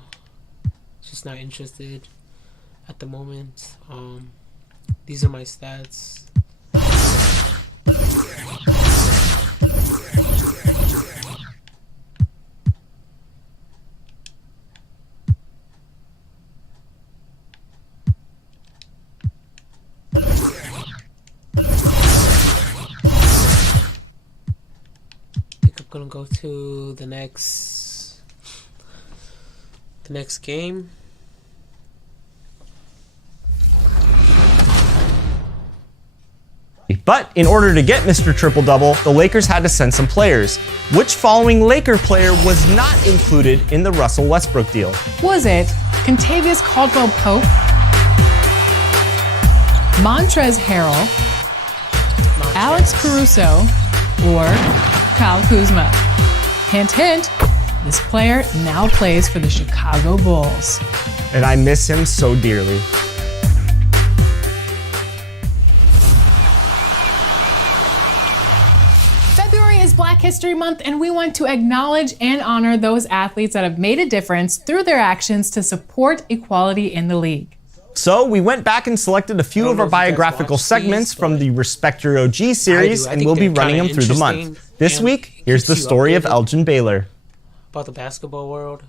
Just not interested. at the moment. These are my stats. Gonna go to the next game. But in order to get Mr. Triple-Double, the Lakers had to send some players. Which following Laker player was not included in the Russell Westbrook deal? Was it Kentavious Caldwell-Pope, Montrezl Harrell, Alex Caruso, or Kyle Kuzma? Hint, hint, this player now plays for the Chicago Bulls. And I miss him so dearly. February is Black History Month, and we want to acknowledge and honor those athletes that have made a difference through their actions to support equality in the league. So we went back and selected a few of our biographical segments from the Respect Your OG series, and we'll be running them through the month. This week, here's the story of Elgin Baylor. About the basketball world.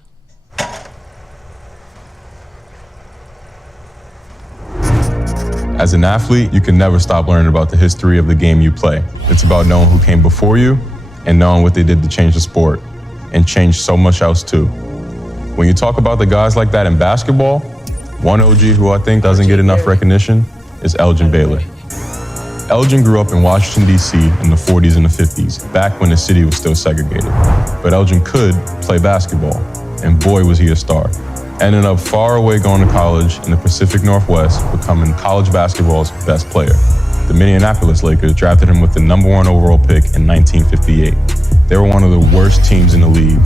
As an athlete, you can never stop learning about the history of the game you play. It's about knowing who came before you and knowing what they did to change the sport and change so much else too. When you talk about the guys like that in basketball, one OG who I think doesn't get enough recognition is Elgin Baylor. Elgin grew up in Washington, D.C. in the 40s and the 50s, back when the city was still segregated. But Elgin could play basketball, and boy was he a star. Ended up far away going to college in the Pacific Northwest, becoming college basketball's best player. The Minneapolis Lakers drafted him with the #1 overall pick in 1958. They were one of the worst teams in the league,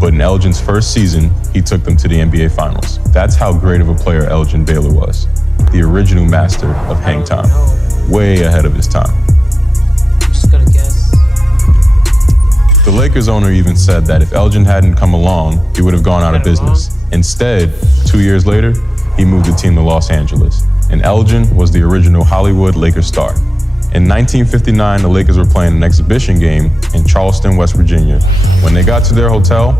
but in Elgin's first season, he took them to the NBA Finals. That's how great of a player Elgin Baylor was. The original master of hang time. Way ahead of his time. I'm just gonna guess. The Lakers owner even said that if Elgin hadn't come along, he would have gone out of business. Instead, 2 years later, he moved the team to Los Angeles, and Elgin was the original Hollywood Lakers star. In 1959, the Lakers were playing an exhibition game in Charleston, West Virginia. When they got to their hotel,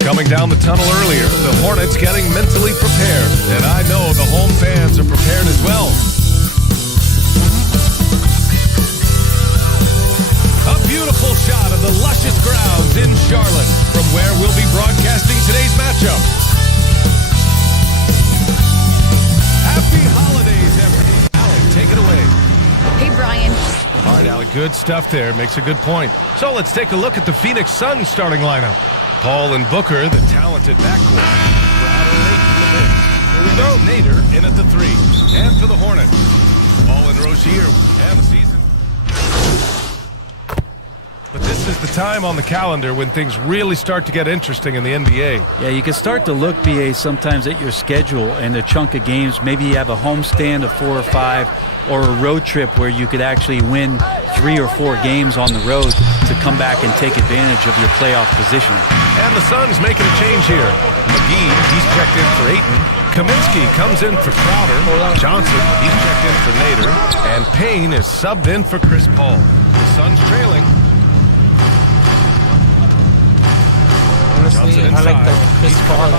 Coming down the tunnel earlier, the Hornets getting mentally prepared, and I know the home fans are prepared as well. A beautiful shot of the luscious grounds in Charlotte, from where we'll be broadcasting today's matchup. Happy holidays, everybody. Alec, take it away. Hey, Brian. All right, Alec, good stuff there. Makes a good point. So let's take a look at the Phoenix Suns starting lineup. Paul and Booker, the talented backcourt. Brad and Nate in the mix. Here we go. Nader in at the 3. And for the Hornets, Paul and Rozier and the season. But this is the time on the calendar when things really start to get interesting in the NBA. Yeah, you can start to look, BA, sometimes at your schedule and a chunk of games. Maybe you have a homestand of 4 or 5 or a road trip where you could actually win 3 or 4 games on the road to come back and take advantage of your playoff position. And the Suns making a change here. McGee, he's checked in for Ayton. Kaminsky comes in for Crowder. Johnson, he's checked in for Nader. And Payne is subbed in for Chris Paul. The Suns trailing. Honestly, I like the Chris Paul.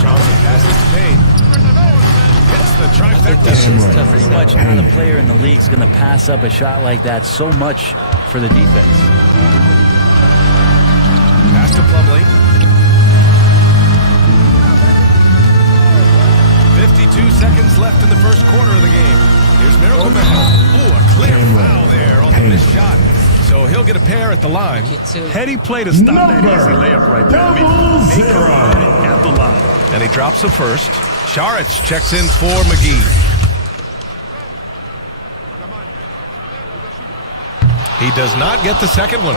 Johnson passes to Payne. Gets the trifecta. Pretty much not a player in the league is going to pass up a shot like that so much for the defense. Pass to Plumlee. 52 seconds left in the first quarter of the game. Here's Miracle Man. Oh, a clear foul there on the missed shot. So he'll get a pair at the line. Heady play to stop that easy layup right there. Make him earn it at the line. And he drops the first. Šarić checks in for McGee. He does not get the second one.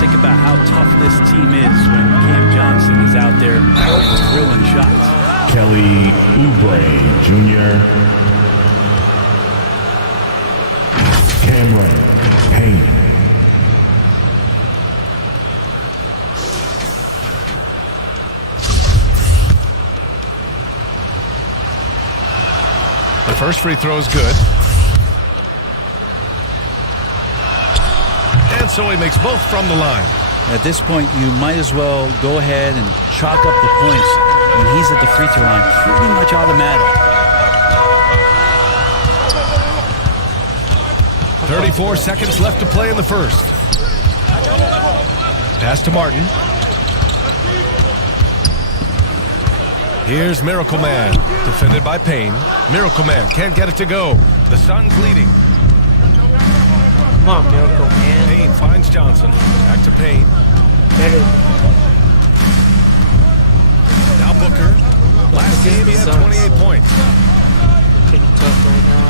Think about how tough this team is when Cam Johnson is out there drilling shots. Kelly Oubre Jr. Cameron Payne. first free throw is good. And so he makes both from the line. At this point, you might as well go ahead and chalk up the points when he's at the free throw line. Pretty much automatic. 34 seconds left to play in the first. Pass to Martin. Here's Miracle Man, defended by Payne. Miracle Man can't get it to go. The Suns leading. Come on, Miracle Man. Payne finds Johnson. Back to Payne. Now Booker. Last game he had 28 points. Pretty tough right now.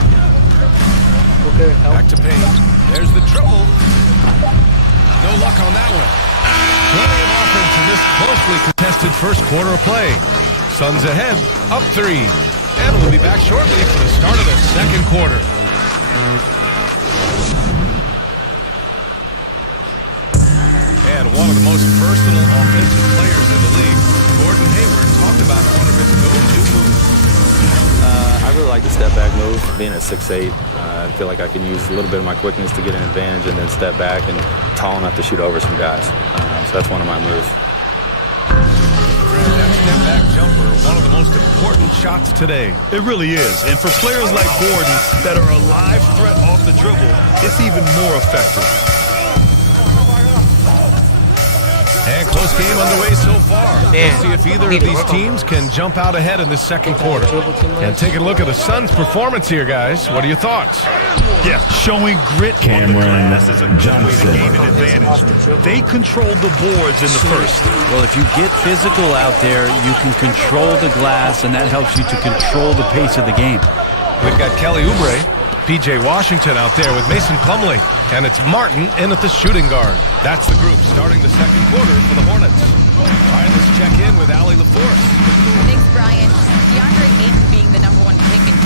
Booker, help. Back to Payne. There's the triple. No luck on that one. Plenty of offense in this closely contested first quarter of play. Suns ahead, up 3. And we'll be back shortly for the start of the second quarter. And one of the most versatile offensive players in the league, Gordon Hayward, talked about one of his go-to moves. I really like the step-back move. Being at 6'8", I feel like I can use a little bit of my quickness to get an advantage and then step back and tall enough to shoot over some guys. So that's one of my moves. That step-back jumper, one of the most important shots today. It really is. And for players like Gordon that are a live threat off the dribble, it's even more effective. And close game underway so far. Let's see if either of these teams can jump out ahead in this second quarter. And take a look at the Suns' performance here, guys. What are your thoughts? Yeah, showing grit on the glass is a good way to gain an advantage. They controlled the boards in the first. Well, if you get physical out there, you can control the glass, and that helps you to control the pace of the game. We've got Kelly Oubre, P.J. Washington out there with Mason Plumlee, and it's Martin in at the shooting guard. That's the group starting the second quarter for the Hornets. All right, let's check in with Allie LaForce. Thanks, Brian. DeAndre Ayton being the #1 pick in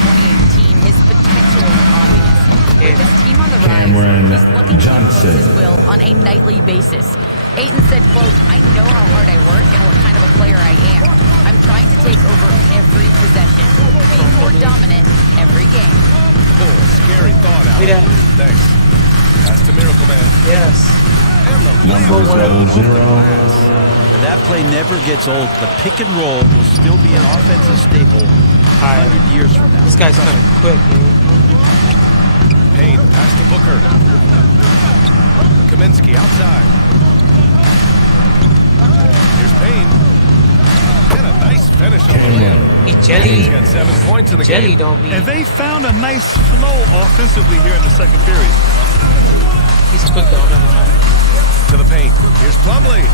2018, his potential is obvious. With his team on the rise, he's looking to impose his will on a nightly basis. Ayton said, quote, "I know how hard I work and what kind of a player I am. I'm trying to take over every possession, being more dominant every game." Oh, scary thought, Allie. Thanks. Pass to Miracle Man. Yes. Number 0. That play never gets old. The pick and roll will still be an offensive staple 100 years from now. This guy's kind of quick, man. Payne, pass to Booker. Kaminsky outside. Here's Payne. And a nice finish on the rim. He's got 7 points in the game. And they found a nice flow offensively here in the second period. He's quick though. To the paint. Here's Plumlee.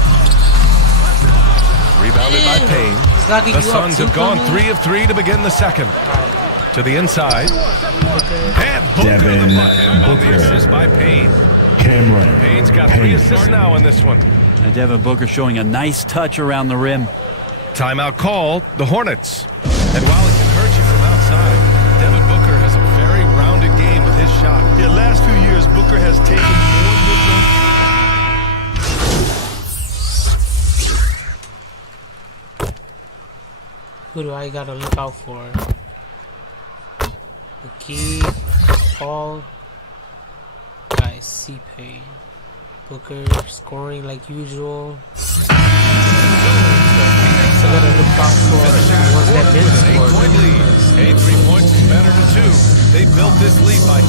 Rebounded by Payne. The Suns have gone 3 of 3 to begin the second. To the inside. And Booker the bucket on the assist by Payne. Payne's got 3 assists now in this one. Devin Booker showing a nice touch around the rim. Timeout called, the Hornets. And while it can hurt you from outside, Devin Booker has a very rounded game with his shot. Yeah, last few years, Booker has taken more mid-range. Who do I gotta look out for? McGee, Paul, I see Payne. Booker scoring like usual. So I gotta look out for the ones that didn't score. 8-point lead. 8 3 points is better than 2. They built this lead by...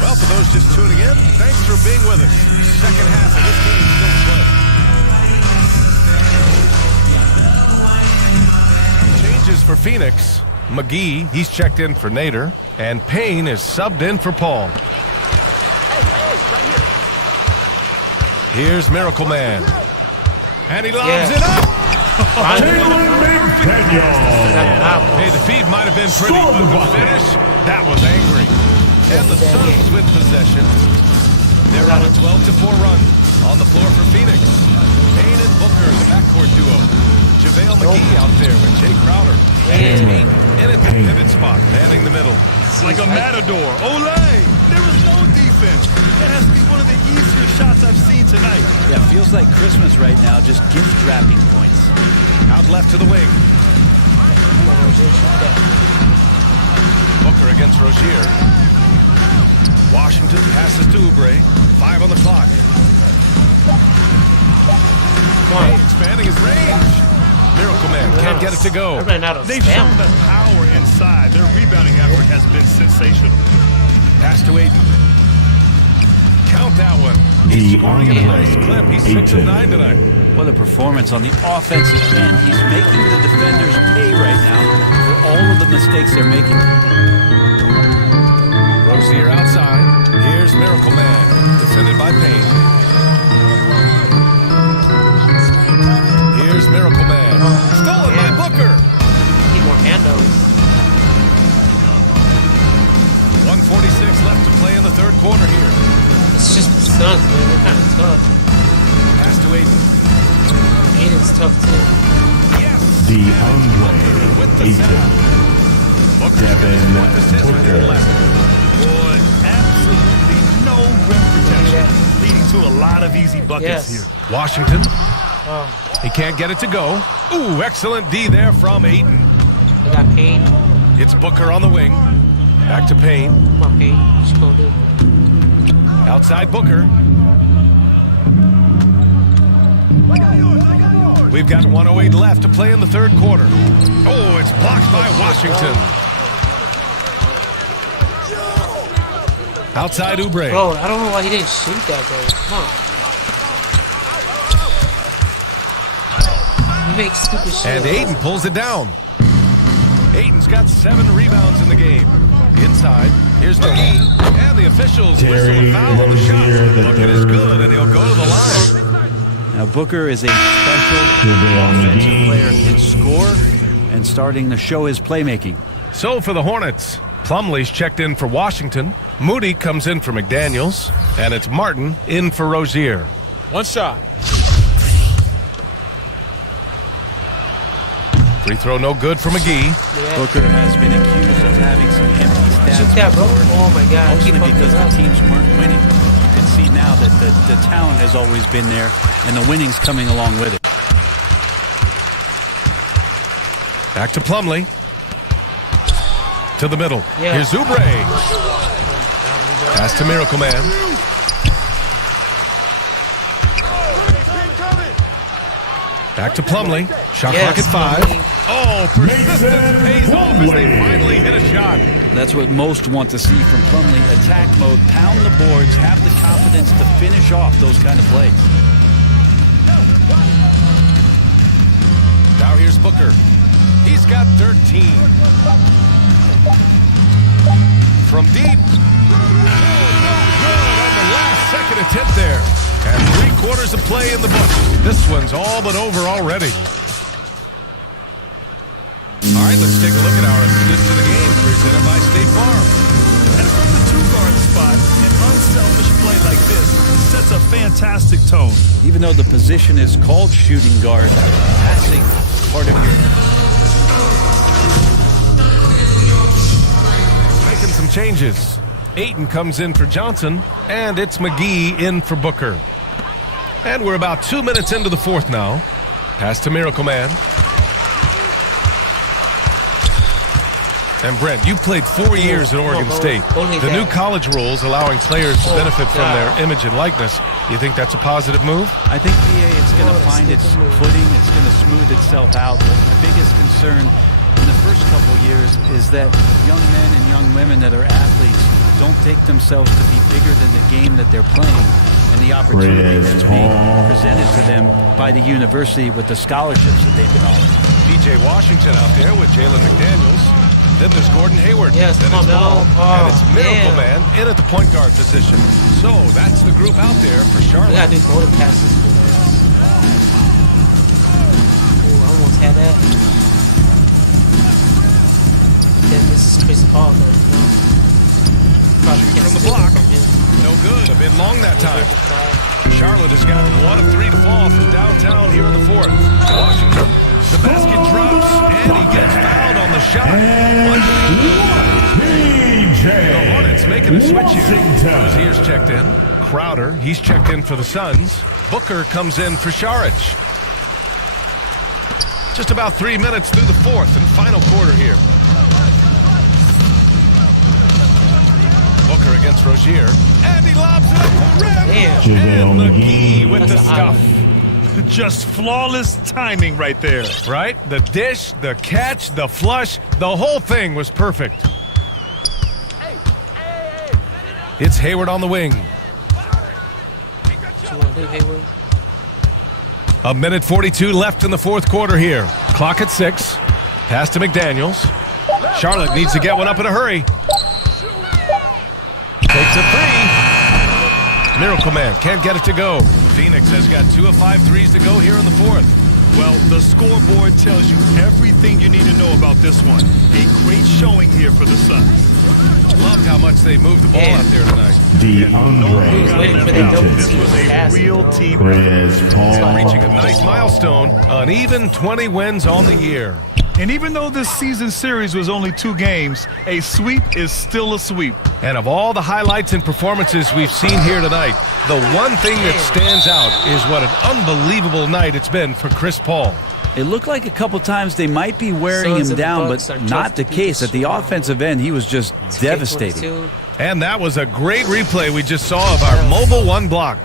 Well, for those just tuning in, thanks for being with us. Second half of this game still to play. Changes for Phoenix. McGee, he's checked in for Nader, and Payne is subbed in for Paul. Here's Miracle Man. And he lobs it up! Hey, the feed might have been pretty, but the finish, that was angry. And the Suns with possession. They're on a 12-4 run. On the floor for Phoenix. Payne and Booker, the backcourt duo. JaVale McGee out there with Jay Crowder. And Tate in at the pivot spot, manning the middle. Like a matador. Olay! There was no defense. That has to be one of the easier shots I've seen tonight. Yeah, feels like Christmas right now, just gift wrapping points. Out left to the wing. Booker against Rozier. Washington passes to Oubre. 5 on the clock. Hey, expanding his range. Miracle Man can't get it to go. They've shown the power inside. Their rebounding effort has been sensational. Pass to Aiden. Count that one. He's scoring at a nice clip. He's 6 of 9 tonight. What a performance on the offensive end. He's making the defenders pay right now for all of the mistakes they're making. Rozier outside. Here's Miracle Man, defended by Payne. Here's Miracle Man. Stolen by Booker. Need more handles. 1:46 left to play in the third quarter here. It's just the Suns, man. They're kind of tough. Pass to Aiden. Aiden's tough, too. Yes! The Aiton. Devin Booker. Boy, absolutely no rim protection, leading to a lot of easy buckets here. Washington. He can't get it to go. Ooh, excellent D there from Aiden. They got Payne. It's Booker on the wing. Back to Payne. Come on, Payne. What you gonna do? Outside Booker. We've got 1:08 left to play in the third quarter. Oh, it's blocked by Washington. Outside Oubre. Bro, I don't know why he didn't shoot that, bro. Come on. He makes stupid shit. And Aiden pulls it down. Aiden's got 7 rebounds in the game. Inside, here's McGee. And the officials whistle a foul on the shot. Bucket is good, and he'll go to the line. Now, Booker is a special offensive player. He can score and starting to show his playmaking. So for the Hornets, Plumlee's checked in for Washington. Moody comes in for McDaniels. And it's Martin in for Rozier. One shot. Free throw no good for McGee. Yeah. Booker has been accused of having some empty stats. Shoot that, bro. Oh, my God. Mostly because the teams weren't winning. You can see now that the talent has always been there, and the winning's coming along with it. Back to Plumlee. To the middle. Yeah. Here's Oubre. Pass to Miracle Man. Back to Plumlee. Shot clock at 5. Oh, persistence pays off as they finally hit a shot. That's what most want to see from Plumlee. Attack mode, pound the boards, have the confidence to finish off those kind of plays. Now here's Booker. He's got 13. From deep. Good on the last second attempt there. And 3/4 of play in the book. This one's all but over already. All right, let's take a look at our assist to the game presented by State Farm. And from the 2-guard spot, an unselfish play like this sets a fantastic tone. Even though the position is called shooting guard, passing part of your... Making some changes. Ayton comes in for Johnson, and it's McGee in for Booker. And we're about 2 minutes into the fourth now. Pass to Miracle Man. And Brent, you played 4 years at Oregon State. The new college rules allowing players to benefit from their image and likeness. You think that's a positive move? I think BA it's going to find its footing. It's going to smooth itself out. But my biggest concern in the first couple years is that young men and young women that are athletes don't take themselves to be bigger than the game that they're playing and the opportunity that's being presented to them by the university with the scholarships that they've been offered. PJ Washington out there with Jalen McDaniels. Then there's Gordon Hayward. Yes, then it's Paul. And it's Miracle man. Man in at the point guard position. So that's the group out there for Charlotte. We gotta do golden passes for that. Ooh, I almost had that. But then this is Chris Paul, though, you know. Probably Shoot can't from the steal block. it from him. No good. A bit long that time. Charlotte has got 1 of 3 to fall from downtown here in the fourth. Washington And the Hornets making a switch here. Rozier's checked in. Crowder, he's checked in for the Suns. Booker comes in for Saric. Just about 3 minutes through the fourth and final quarter here. Booker against Rozier. And he lobs it up the rim. And McGee with the stuff. Just flawless timing right there. Right? The dish, the catch, the flush, the whole thing was perfect. It's Hayward on the wing. What you want to do, Hayward? A minute 42 left in the fourth quarter here. Clock at 6. Pass to McDaniels. Charlotte needs to get one up in a hurry. Takes a three. Miracle Man can't get it to go. Phoenix has got 2 of 5 threes to go here in the fourth. Well, the scoreboard tells you everything you need to know about this one. A great showing here for the Suns. Loved how much they moved the ball out there tonight. This was a real team. Reaching a nice milestone, an even 20 wins on the year. And even though this season series was only 2 games, a sweep is still a sweep. And of all the highlights and performances we've seen here tonight, the one thing that stands out is what an unbelievable night it's been for Chris Paul. It looked like a couple times they might be wearing him down, but not the case. At the offensive end, he was just devastating. And that was a great replay we just saw of our mobile one block.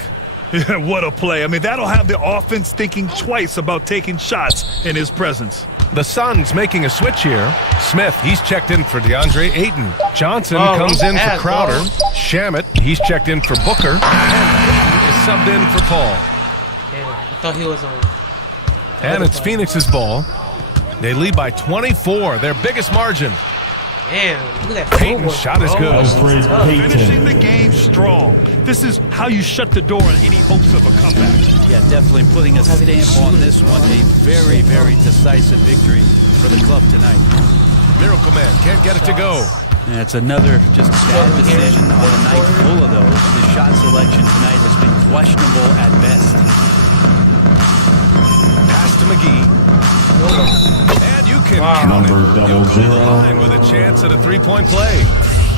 Yeah, what a play. I mean, that'll have the offense thinking twice about taking shots in his presence. The Suns making a switch here. Smith, he's checked in for DeAndre Ayton. Johnson comes in for Crowder. Shamet, he's checked in for Booker. And is subbed in for Paul. Damn, I thought he was on. And it's Phoenix's ball. They lead by 24, their biggest margin. Damn, look at that. Payton's shot is good. Finishing the game strong. This is how you shut the door on any hopes of a comeback. Yeah, definitely putting a stamp on this one. A very, very decisive victory for the club tonight. Miracle Man can't get it to go. And it's another just bad decision on a night full of those. The shot selection tonight has been questionable at best. Pass to McGee. And you can count it. He'll go to the line with a chance at a three-point play.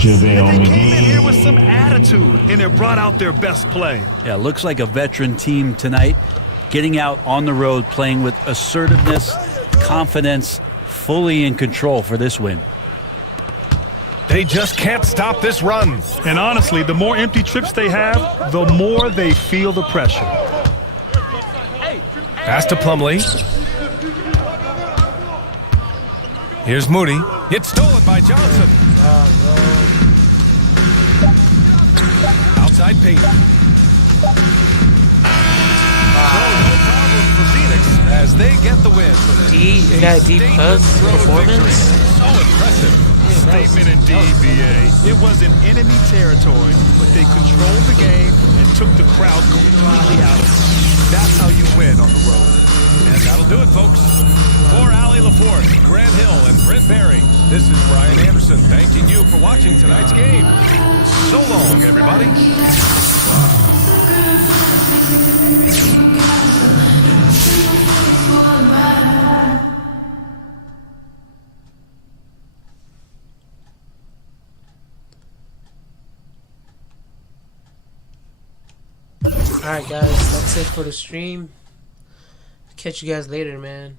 And they came in here with some attitude, and it brought out their best play. Yeah, looks like a veteran team tonight, getting out on the road, playing with assertiveness, confidence, fully in control for this win. They just can't stop this run. And honestly, the more empty trips they have, the more they feel the pressure. Pass to Plumlee. Here's Moody. It's stolen by Johnson. Outside Payton. No problem for Phoenix as they get the win. That deep post performance. So impressive. Statement indeed, BA. It was in enemy territory, but they controlled the game and took the crowd completely out of it. That's how you win on the road. And that'll do it, folks. For Allie LaForte, Grant Hill, and Brent Barry, this is Brian Anderson thanking you for watching tonight's game. So long, everybody. Alright guys, that's it for the stream. Catch you guys later, man.